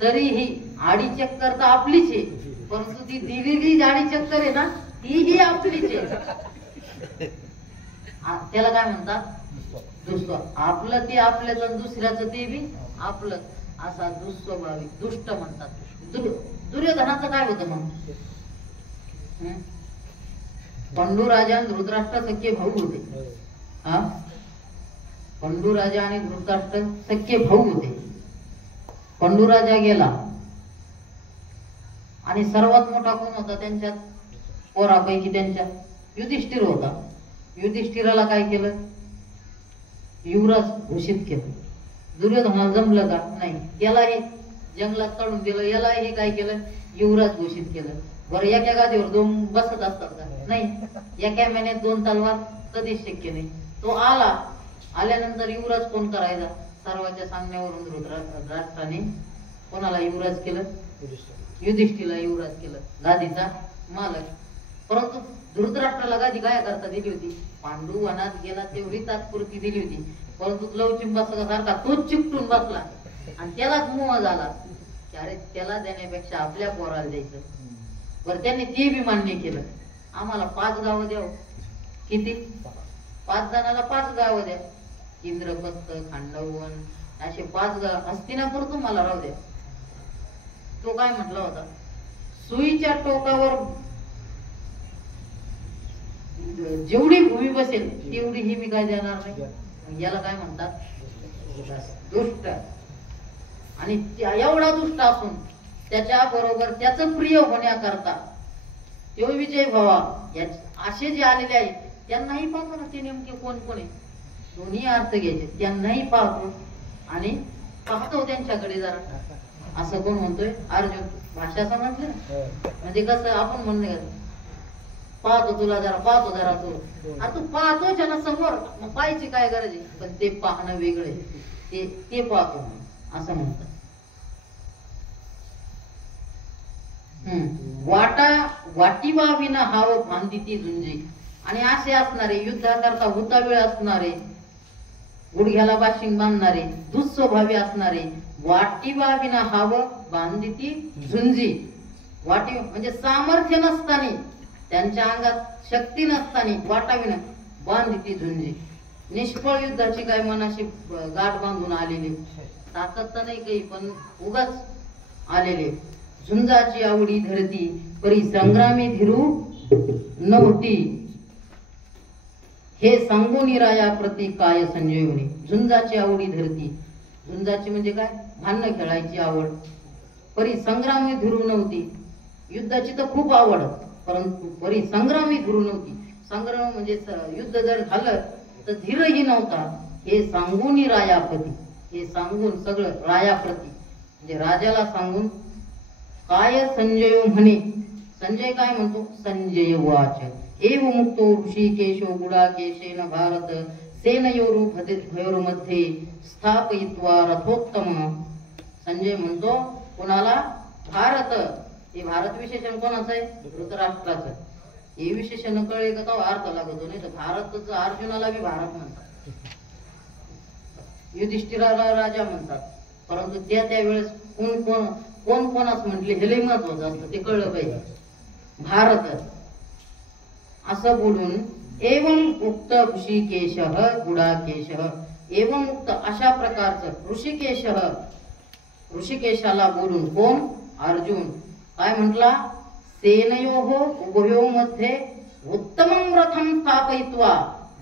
तरीही 2.5 एकर तर आपलीच आहे, परंतु ती दिलेली 2.5 एकर आहे ना तीही आपलीच आहे. त्याला काय म्हणतात? दुस्वभाव. आपलं ते आपल्याच आणि दुसऱ्याचं ते बी आपलंच, असा दुस्वभावी दुष्ट म्हणतात. दुर्योधनाचं काय होतं मग? पंडूराजा आणि धृतराष्ट्र सख्खे भाऊ होते. हा, पंडूराजा आणि धृतराष्ट्र सख्खे भाऊ होते. पंडूराजा गेला आणि सर्वात मोठा कोण होता त्यांच्यात पोरापैकी? त्यांच्यात युधिष्ठिर होता. युधिष्ठिराला काय केलं? युवराज घोषित केलं. दुर्योधनाला जमलं का? नाही. त्याला हे जंगलात काढून दिलं, याला हे काय केलं? युवराज घोषित केलं. बरं एका गादीवर 2 बसत असतात का? नाही. एका महिन्यात 2 तलवार कधीच शक्य नाही. तो आल्यानंतर युवराज कोण करायचा? सर्वांच्या सांगण्यावरून धृतराष्ट्राने कोणाला युवराज केलं? युधिष्ठिरला युवराज केलं, गादीचा मालक. परंतु धृतराष्ट्राला गादी काय करता दिली होती? पांडू वनात गेला तेवढी तात्पुरती दिली होती. परंतु लवचिंबासारखा तोच चिकटून बसला आणि त्यालाच मोह झाला की अरे त्याला देण्यापेक्षा आपल्या पोराला द्यायचं. बरं त्यांनी ते बी मान्य केलं. आम्हाला 5 गावं द्यावं. किती? 5 जणाला 5 गावं द्या. इंद्रप्रस्थ, खांडवन असे 5 गाव. हस्तिनापूर तुम्हाला राहू द्या. तो काय म्हटला होता? सुईच्या टोकावर जेवढी भूमी बसेल तेवढी ही मी काय देणार नाही. याला काय म्हणतात? दुष्ट. आणि एवढा दुष्ट असून त्याच्या बरोबर त्याचं प्रिय होण्याकरता तो विजय व्हावा असे जे आलेले आहेत त्यांनाही पाहतो ना, ते नेमके कोण कोण आहे. दोन्ही अर्थ घ्यायचे. त्यांनाही पाहतो आणि पाहतो त्यांच्याकडे जरा. असं कोण म्हणतोय? अर्जुन. भाषा समजलं? म्हणजे कसं आपण म्हणणे पाहतो तुला जरा, पाहतो जरा तू. तू पाहतोय ना समोर, मग पाहायची काय गरज आहे? पण ते पाहणं वेगळे, ते पाहतो असं म्हणतात. वाटिवा विना हाव बांधिती झुंजे. आणि असे असणारे युद्धाकरता हुतावेळ असणारे, गुडघ्याला बाशिंग बांधणारे, दुःस्वभावी असणारे, वाटिवा विना हाव बांधिती झुंजी. वाटी म्हणजे सामर्थ्य नसताना, त्यांच्या अंगात शक्ती नसताना वाटाविना बांधिती झुंजी. निष्फळ युद्धाची काय मनाशी गाठ बांधून आलेले, ताकद तर नाही काही पण उगाच आलेले. झुंजाची आवडी धरती परी संग्रामी धीरू नव्हती, हे सांगून राया प्रति काय संजयोनी. झुंजाची आवडी धरती. झुंजाची म्हणजे काय? भांडण खेळायची आवड. परी संग्रामी धीरू नव्हती. युद्धाची तर खूप आवड, परंतु परी संग्रामी धीरू नव्हती. संग्राम म्हणजे युद्ध जर झालं तर धीरही नव्हता. हे सांगून रायाप्रती. हे सांगून सगळं रायाप्रती म्हणजे राजाला सांगून. काय संजयो म्हणे. संजय काय म्हणतो? संजय वाच एव मुक्तो ऋषिकेशो गुडाकेशेन भारत सेनयोरुमध्ये स्थापयित्वा रथोत्तम. संजय म्हणतो कोणाला? भारत. हे भारत विशेषण कोणाचं आहे? धृतराष्ट्राचं. हे विशेषण कळले का तो अर्थ लागतो. नाही तर भारतच अर्जुनाला बी भारत म्हणतात, युधिष्ठिराला राजा म्हणतात. परंतु त्यावेळेस कोण कोणाच म्हटले हे लय महत्वाचं असतं, ते कळलं पाहिजे. भारत असं बोलून एवं उक्त ऋषिकेश गुडाकेश. एवं उक्त अशा प्रकारचं ऋषिकेशाला बोलून कोण? अर्जुन. काय म्हटला? सेनयोः उभयो मध्ये उत्तमं रथं स्थापयित्वा.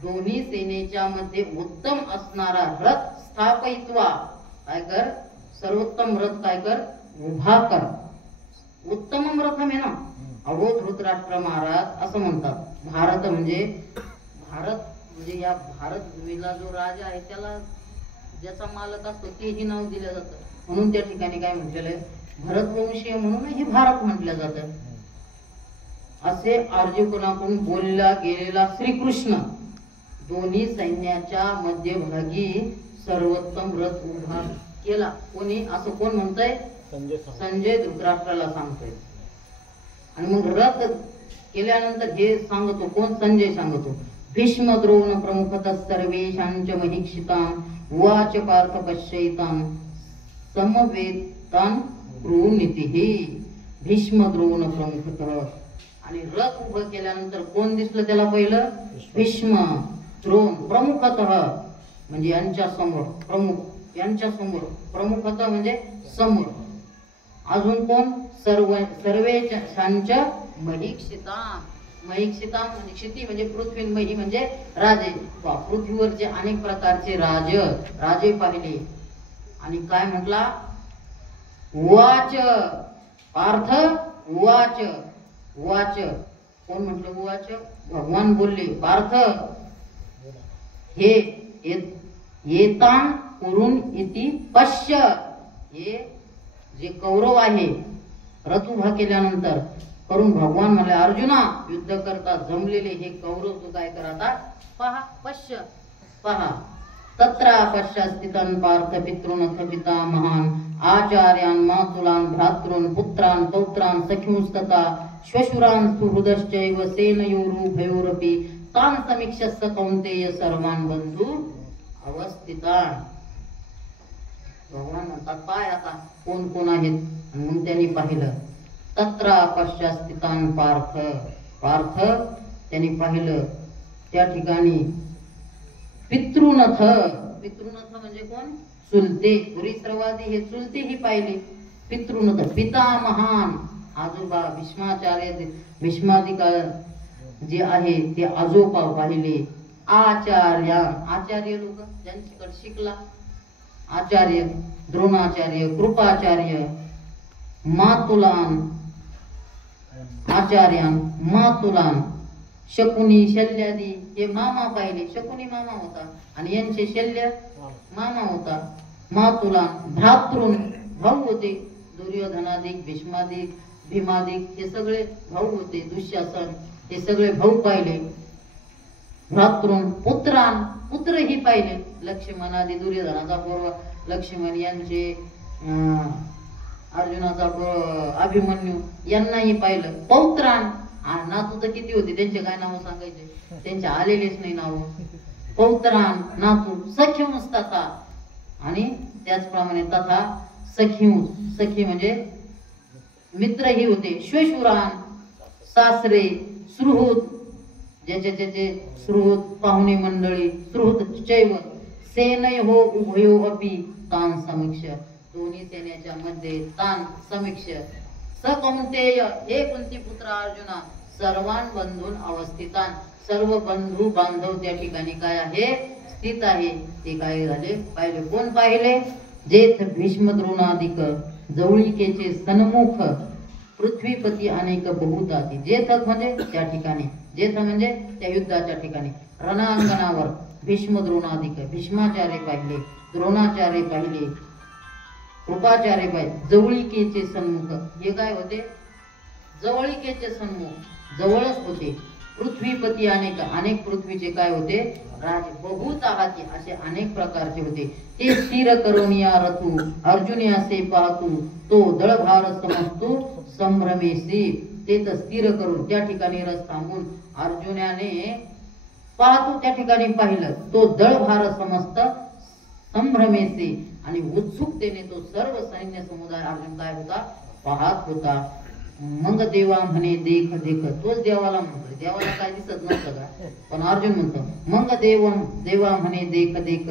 दोन्ही सेनेच्या मध्ये उत्तम असणारा रथ स्थापयित्वा. काय कर? सर्वोत्तम रथ काय कर? उभा कर. उत्तमम रथम आहे ना. अहो धृतराष्ट्र महाराज असं म्हणतात. भारत म्हणजे या भारत भूमीला जो राजा आहे त्याला ज्याचा मालक असतो तेही नाव दिलं जातं. म्हणून त्या ठिकाणी काय म्हटलेलं आहे? भरतवंशीय म्हणून हे भारत म्हटलं जातं. असे अर्जुनाकडून बोलला गेलेला श्रीकृष्ण दोन्ही सैन्याच्या मध्यभागी सर्वोत्तम रथ उभा केला. कोणी? असं कोण म्हणतंय? संजय धृतराष्ट्राला सांगतोय. आणि मग रथ केल्यानंतर हे सांगतो कोण? संजय सांगतो. भीष्म द्रोण प्रमुखतः सर्वेषांच महीक्षितां उवाच पार्थ पश्यैतां समवेतान् कुरुनीतिः. भीष्म द्रोण प्रमुखतः. आणि रथ उभं केल्यानंतर कोण दिसलं त्याला? पहिलं भीष्म द्रोण प्रमुखतः म्हणजे यांच्या समोर. प्रमुख यांच्या समोर. प्रमुखतः म्हणजे समोर. अजून कोण? सर्वेशांच महीक्षितां. महीक्षितां म्हणजे क्षिती म्हणजे पृथ्वी, मही म्हणजे राजे. पृथ्वीवरचे अनेक प्रकारचे राजे पाहिले. आणि काय म्हटला? उवाच पार्थ उवाच. उवाच कोण म्हटलं? उवाच भगवान बोलले. पार्थ हे येतान कुरुन इति पश्य. हे जे कौरव आहे रथ उभा केल्यानंतर करून भगवान म्हणले अर्जुना युद्ध करता जमलेले हे कौरव तू काय कर आता पहा. पश्य पहा. तत्र पश्य स्थितन पार्थ पितॄनथ पितामहान आचार्यान मातुलान भ्रातॄन पुत्रान पौत्रान सख्यूंस्तथा श्वशुरान सुहृदश्चैव सेनयोरुभयोरपि तान् समीक्षस्स कौन्तेय सर्वान् बंधू अवस्थितान. भगवान म्हणतात पाय आता कोण कोण आहेत. म्हणून त्यांनी पाहिलं. तत्र पश्य स्थितान पार्थ. पार्थ त्यांनी पाहिलं त्या ठिकाणी पितृनथ. पितृनथ म्हणजे कोण? चुलते. पुरीश्रवादी हे चुलतेही पाहिले. पितृनथ पितामहान आजोबा भीष्माचार्य भीष्मादिका जे आहे ते आजोबा पाहिले. आचार्य आचार्य लोक ज्यांच्याकडे शिकला आचार्य द्रोणाचार्य कृपाचार्य मातुलान आचार्यान मातुलान शकुनी शल्यादी हे मामा पाहिले. शकुनी मामा होता आणि यांचे शल्य मामा होता. मातुलान भ्रातृन भाऊ होते. दुर्योधनादिक भीष्मादिक भीमादिक हे सगळे भाऊ होते. दुःशासन हे सगळे भाऊ पाहिले. भ्रातृन पुत्रान पुत्रही पाहिले. लक्ष्मणादी दुर्योधनाचा पूर्व लक्ष्मण यांचे अर्जुनाचा अभिमन्यू यांनाही पाहिलं. पौत्रान नातू तर किती होते त्यांचे काय नाव सांगायचे त्यांचे आलेलेच नाही नाव. पौत्रान नातू सख्यूंस तथा आणि त्याचप्रमाणे तथा सखींस. सखी म्हणजे मित्रही होते. श्वशुरान सासरे सुहृद ज्याचे ज्याचे सुहृद पाहुणे मंडळी सुहृद चैव सेनयो उभयो अपि तान समीक्ष. दोन्ही सेनेच्या मध्ये तान समीक्ष. स कौन्तेय हे कुंती पुत्र अर्जुना सर्वान बंधून अवस्थितान. सर्व बंधू बांधव त्या ठिकाणी काय आहे स्थित आहे. ते काय झाले पाहिले. कोण पाहिले? जेथ भीष्म द्रोणादिक जवळिकेचे सन्मुख पृथ्वीपती अनेक बहुताती. जेथ म्हणजे त्या ठिकाणी. जेथ म्हणजे त्या युद्धाच्या ठिकाणी रणांगणावर भीष्म द्रोणादिक भीष्माचार्य पाहिले द्रोणाचार्य पाहिले कृपाचार्य पाहिले. जवळिकेचे सन्मुख हे काय होते? जवळिकेचे सन्मुख जवळच होते. पृथ्वीपती अनेक अनेक पृथ्वीचे काय होते राजे. बहुत आहाती असे अनेक प्रकारचे होते. ते स्थिर करून या रथू अर्जुनी असे पाहतू तो दळभार समजतो संभ्रमेसी. ते तर स्थिर करून त्या ठिकाणी रथ थांबून अर्जुनाने पाहतो त्या ठिकाणी पाहिलं. तो दळभार समजत संभ्रमेसी आणि उत्सुकतेने तो सर्व सैन्य समुदाय अर्जुन काय होता पाहत होता. मग देवा म्हणे देख देख. तोच देवाला म्हणतो. देवाला काय दिसत नव्हतं का पण अर्जुन म्हणतो मग देवा म्हणे देख देख.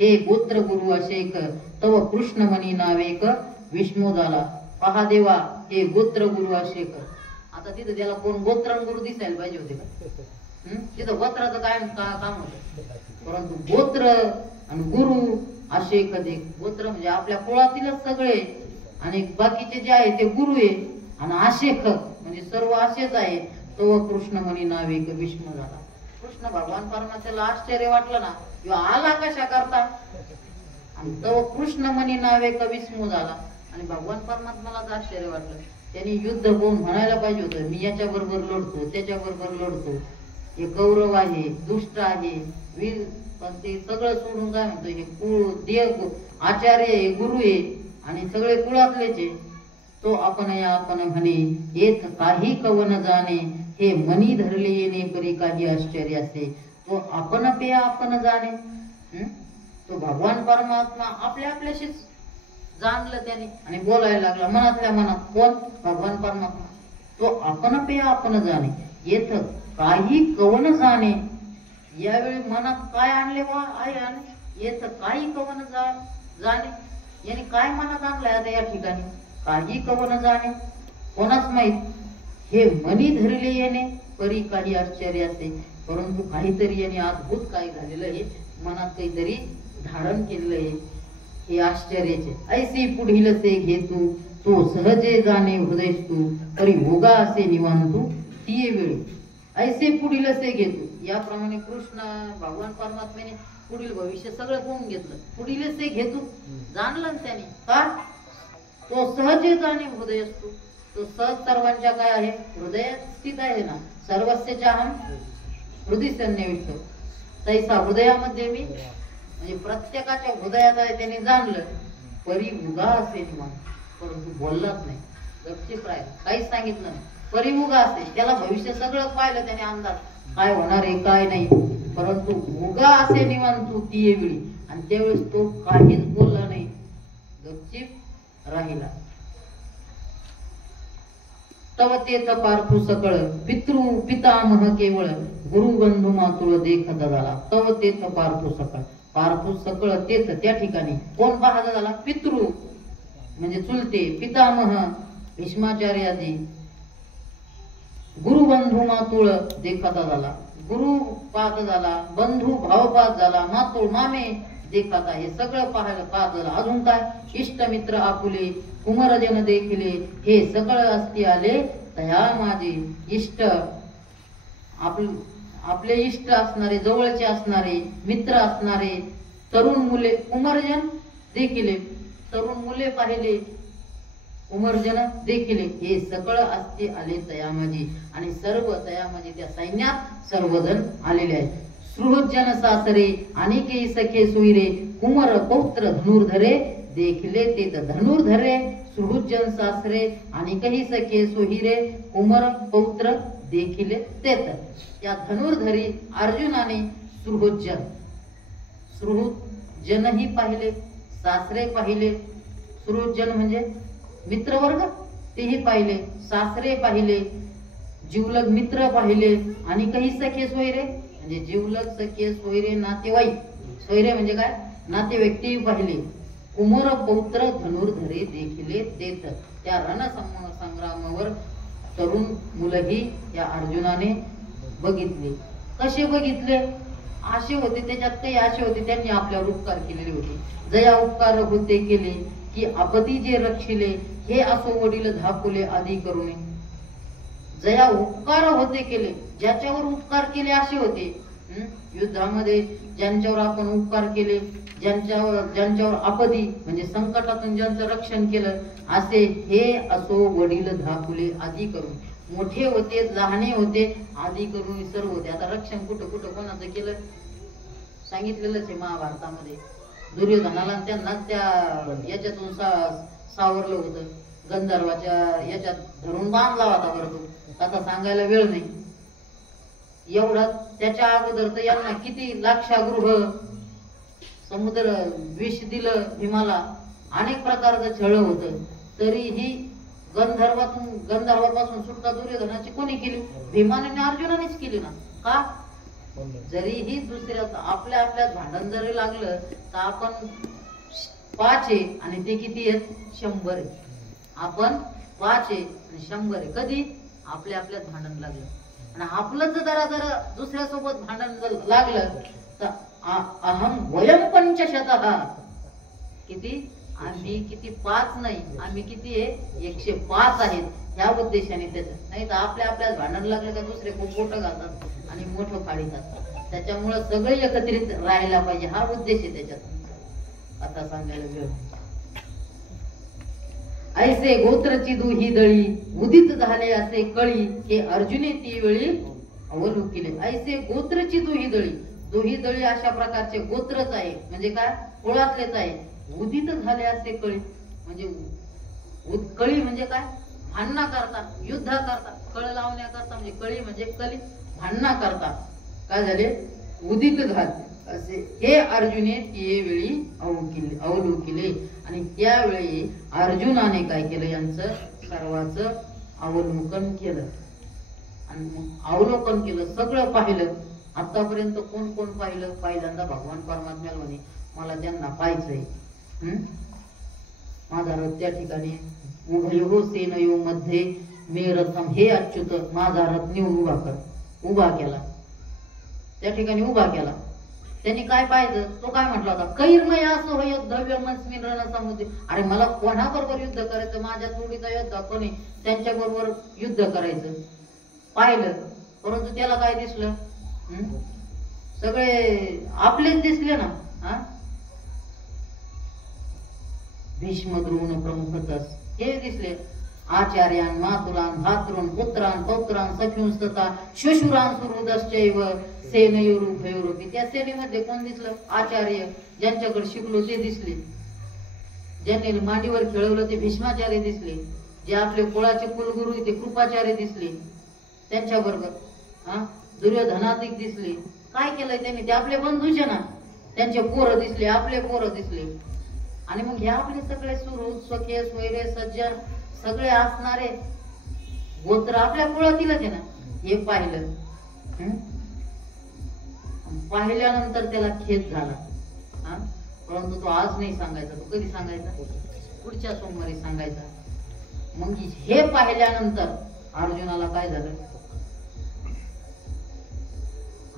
हे गोत्र गुरु अशेक तव कृष्ण मनी नावेक विष्णुदाला. पहा देवा हे गोत्र गुरु अशेक. आता तिथं त्याला कोण गोत्र गुरु दिसायला पाहिजे होते का? तिथं गोत्राचं काय काम होतं. परंतु गोत्र आणि गुरु अशेक देख. गोत्र म्हणजे आपल्या कुळातीलच सगळे आणि बाकीचे जे आहे ते गुरु आहे. आणि आशेख म्हणजे सर्व आशेच आहे. तो कृष्ण म्हणी नावेक विष्णू झाला. कृष्ण भगवान परमात्म्याला आश्चर्य वाटलं ना किंवा आला कशा करता. आणि तो कृष्ण म्हणी नावेक विष्णू झाला. आणि भगवान परमात्म्याला आश्चर्य वाटलं. त्यांनी युद्ध होऊन म्हणायला पाहिजे होतं मी याच्या बरोबर लढतो त्याच्या बरोबर लढतो. हे कौरव आहे दुष्ट आहे वीर. पण ते सगळं सोडून काय म्हणतो हे कुळ देव आचार्य आहे गुरु आहे आणि सगळे कुळातलेच आहे. तो आपण म्हणे येत काही कवन जाणे हे मनी धरले येणे परी काही आश्चर्य असे. तो आपण पे आपण जाणे. तो भगवान परमात्मा आपल्या आपल्याशीच जाणलं त्याने आणि बोलायला लागला मनातल्या मनात. कोण? भगवान परमात्मा. तो आपण पे आपण जाणे येत काही कवन जाणे. यावेळी मनात काय आणले वा आहे येत काही कवन जाणे. याने काय मनात आणलंय आता या ठिकाणी काही कवन जाणे कोणाच माहित. हे मनी धरले येणे परी काही आश्चर्य असे. परंतु काहीतरी याने अद्भुत काय झालेलं आहे मनात काहीतरी धारण केलेलं आहे हे आश्चर्याचे. ऐसी पुढील से घेतू तो सहजे जाणे हृदय तू परी भोगा असे निवांतू ती वेळी. ऐसे पुढील असे घेतो. याप्रमाणे कृष्ण भगवान परमात्म्याने पुढील भविष्य सगळं पाहून घेतलं. पुढील असे घेतो जाणलं ना त्याने. का? तो सहज जाणे हृदय असतो. तो सहज सर्वांच्या काय आहे? हृदयात स्थित आहे ना. सर्वस्यच्या अहम हृदय सन्निविष्ट. तैसा हृदयामध्ये मी, म्हणजे प्रत्येकाच्या हृदयात आहे त्याने जाणलं. परिमुगा असे निमान, परंतु बोललाच नाही, गपचीप राहिला, काहीच सांगितलं नाही. परिमुगा असे, त्याला भविष्य सगळं पाहिलं त्याने, अंदाज काय होणार आहे काय नाही, परंतु मुगा असे निमान तू ती वेळी, आणि त्यावेळेस तो काहीच बोलला नाही, गपचीप राहिला. तव तेथ पार्थू सकळ पितृ पितामह केवळ गुरु बंधू मातुळ देखत झाला. तव तेथ पार्थू सकळ, पार्थू सकळ तेथ त्या ठिकाणी कोण पाहत झाला? पितृ म्हणजे चुलते, पितामह भीष्माचार्यादी, गुरु बंधू मातुळ देखता झाला, गुरु पाहत झाला, बंधू भाव पाहत झाला, मातुळ मामे देखता, हे सगळं पाहत झालं. अजून काय? इष्ट मित्र आपुले कुमरजन देखिले, हे सगळं असती आले तया माझे. इष्ट आपले इष्ट असणारे, जवळचे असणारे, मित्र असणारे, तरुण मुले, कुमरजन देखिले, तरुण मुले पाहिले, कुमरजन देखिले, हे सगळं असते आले तयामाजी. आणि सर्व तयामाजी त्या सैन्यात सर्वजण आलेले आहेत. सुहृदजन सासरे अनेके सखे सोयरे, कुमर पौत्र धनुर्धरे देखिले तेथ. धनुर्धरे सुहृदजन सासरे अनेकही सखे सोहिरे, कुमर पौत्र देखिले तेथ. या धनुर्धरी अर्जुनाने सुहृदजन, सुहृदजनही पाहिले, सासरे पाहिले. सुहृदजन म्हणजे मित्रवर्ग, तेही पाहिले, सासरे पाहिले, जीवलग मित्र पाहिले, आणि काही सखे सोयरे म्हणजे जीवलग सखे सोयरे नातेवाईक. सोयरे म्हणजे काय? नातेवाईक, ते पाहिले. कुमर पौत्र धनुर्धरे देखिले तेथ. त्या रणसंग्रामावर तरुण मुलंही या अर्जुनाने बघितले. कसे बघितले? आशे होते त्याच्यात, काही आशे होते, त्यांनी आपल्यावर उपकार केलेले होते. जया उपकार होते केले की आपती जे रक्षिले, हे असो वडील धापुले आधी करूने. जया उपकार होते केले, ज्याच्यावर उपकार केले असे होते. युद्धामध्ये ज्यांच्यावर आपण उपकार केले, ज्यांच्यावर आपदी म्हणजे संकटातून ज्यांचं रक्षण केलं, असे हे असो वडील धापुले आधी करून. मोठे होते, लहाने होते, आधी करून सर्व होते. आता रक्षण कुठं कुठं कोणाचं केलं सांगितलेलंच आहे महाभारतामध्ये. दुर्योधनाला त्यांना त्या याच्यातून सावरलं होतं, गंधर्वाच्या याच्यात धरून बांधला होता. बरं तो आता सांगायला वेळ नाही एवढा. त्याच्या अगोदर तर यांना किती लाक्षागृह, समुद्र विष दिलं भीमाला, अनेक प्रकारचं छळ होतं. तरीही गंधर्वापासून सुटका दुर्योधनाची कोणी केली? भीमाने आणि अर्जुनानेच केली ना. का? जरीही दुसऱ्याचं आपल्या आपल्यात भांडण जरी लागलं तर आपण 5 आहे आणि ते किती आहेत? 100 आहे. आपण 5 आहे आणि 100 आहे. कधी? आपल्या आपल्यात भांडण लागलं. आणि आपलंच जरा दुसऱ्यासोबत भांडण लागलं तर अहम वयम 500. किती? आम्ही किती? 5 नाही, आम्ही किती आहे? 105 आहेत. ह्या उद्देशाने त्याचं. नाही तर आपल्या आपल्यात भांडण लागलं का दुसरे खूप मोठं घालतात आणि मोठं फाडीतात. त्याच्यामुळं सगळे एकत्रित राहायला पाहिजे, हा उद्देश आहे त्याच्यात. आता सांगायला वेळ. ऐसे गोत्रची दुही दळी उदित झाले असे कळी, हे अर्जुने ती वेळी अवलोकिले. ऐसे गोत्रची दुही दळी, दुही दळी अशा प्रकारचे गोत्रच आहे, म्हणजे काय? कुळातलेच आहे. उदित झाले असे कळी म्हणजे कळी म्हणजे काय? भांडणा करता, युद्ध करता, कळ लावण्याकरता, म्हणजे कळी म्हणजे कली, भांडणा करता. काय झाले? उदित झाले असे हे अर्जुने ते वेळी अवलोकिले. आणि त्यावेळी अर्जुनाने काय केलं? यांचं सर्वांचं अवलोकन केलं. आणि अवलोकन केलं, सगळं पाहिलं. आतापर्यंत कोण कोण पाहिलं? पहिल्यांदा भगवान परमात्म्याला म्हणे मला त्यांना पाहायचंय. माझा रथ त्या ठिकाणी उभयो सेनयो मध्ये मे रथम, हे अच्युत माझा रथ नेऊन उभा केला. त्या ठिकाणी उभा केला. त्यांनी काय पाहिजे? तो काय म्हटला होता? कैर्मय असो हो युद्धव्य मनस्मिन रणसमुद्रे. अरे मला कोणाबरोबर युद्ध करायचं? माझ्या तोडीचा योद्धा कोणी, त्यांच्या बरोबर युद्ध करायचं. पाहिलं, परंतु त्याला काय दिसलं? सगळे आपलेच दिसले ना. भीष्म द्रोण प्रमुखतस हे दिसले. आचार्यान मातुलान भातृन पुत्रान पौत्रान सख्युंस्तता श्वशुरान सुहृदश्चैव सेनयोरुभयोरुपी. त्या सेनेमध्ये कोण दिसलं? आचार्य, ज्यांच्याकडे शिकलो ते दिसले. ज्यांनी मांडीवर खेळवलं ते भीष्माचार्य दिसले. जे आपले कुळाचे कुलगुरु ते कृपाचार्य दिसले. त्यांच्याबरोबर दुर्योधनादिक दिसले. काय केलंय त्यांनी? ते आपले बंधूचे ना. त्यांचे पोरं दिसले, आपले पोरं दिसले. आणि मग हे आपले सगळे सुहृद स्वकीय स्वैरे सज्जन सगळे असणारे गोत्र आपल्या कुळातीलच आहे ना. हे पाहिलं. पाहिल्यानंतर त्याला खेद झाला. परंतु तो आज नाही सांगायचा. तो कधी सांगायचा? पुढच्या सोमवारी सांगायचा. मग हे पाहिल्यानंतर अर्जुनाला काय झालं?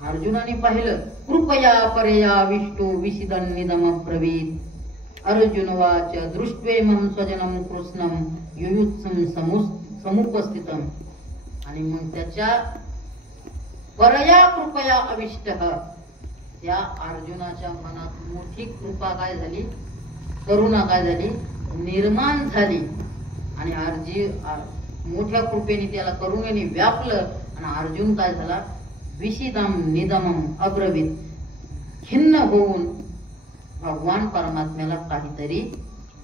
अर्जुनाने पाहिलं. कृपया परया विष्टो विशिदन निदम ब्रवीत. अर्जुन वाच दृष्ट्वेमं स्वजनम कृष्णम युयुत्सम समुपस्थितम. आणि मग त्याच्या परया कृपया अविष्टः, त्या अर्जुनाच्या मनात मोठी कृपा काय झाली? करुणा काय झाली? निर्माण झाली. आणि मोठ्या कृपेने त्याला करुणेने व्यापलं. आणि अर्जुन काय झाला? विशिदम निदमम अब्रवीत, खिन्न होऊन भगवान परमात्म्याला काहीतरी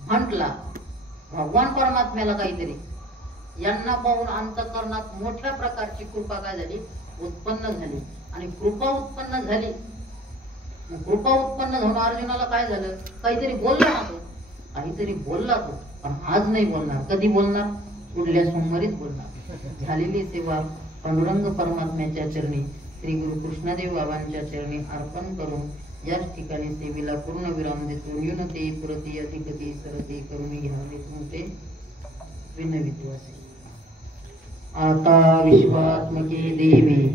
म्हटला. भगवान परमात्म्याला काहीतरी. यांना पाहून अंतःकरणात मोठ्या प्रकारची कृपा काय झाली? उत्पन्न झाली. आणि कृपा उत्पन्न झाली. कृपा उत्पन्न होऊन अर्जुनाला काय झालं? काहीतरी बोलला ना तो. काहीतरी बोलला तो. पण आज नाही बोलणार. कधी बोलणार? पुढल्या सोमवारीच बोलणार. झालेली सेवा पांडुरंग परमात्म्याच्या चरणी श्री गुरु कृष्णदेव बाबांच्या चरणी अर्पण करून याच ठिकाणी सेवेला पूर्ण विराम देतो. न्यूनते पुरती अधिकती सरती करून घ्यावे तुमचे विनवितो असे. आता विश्वात्मके देवी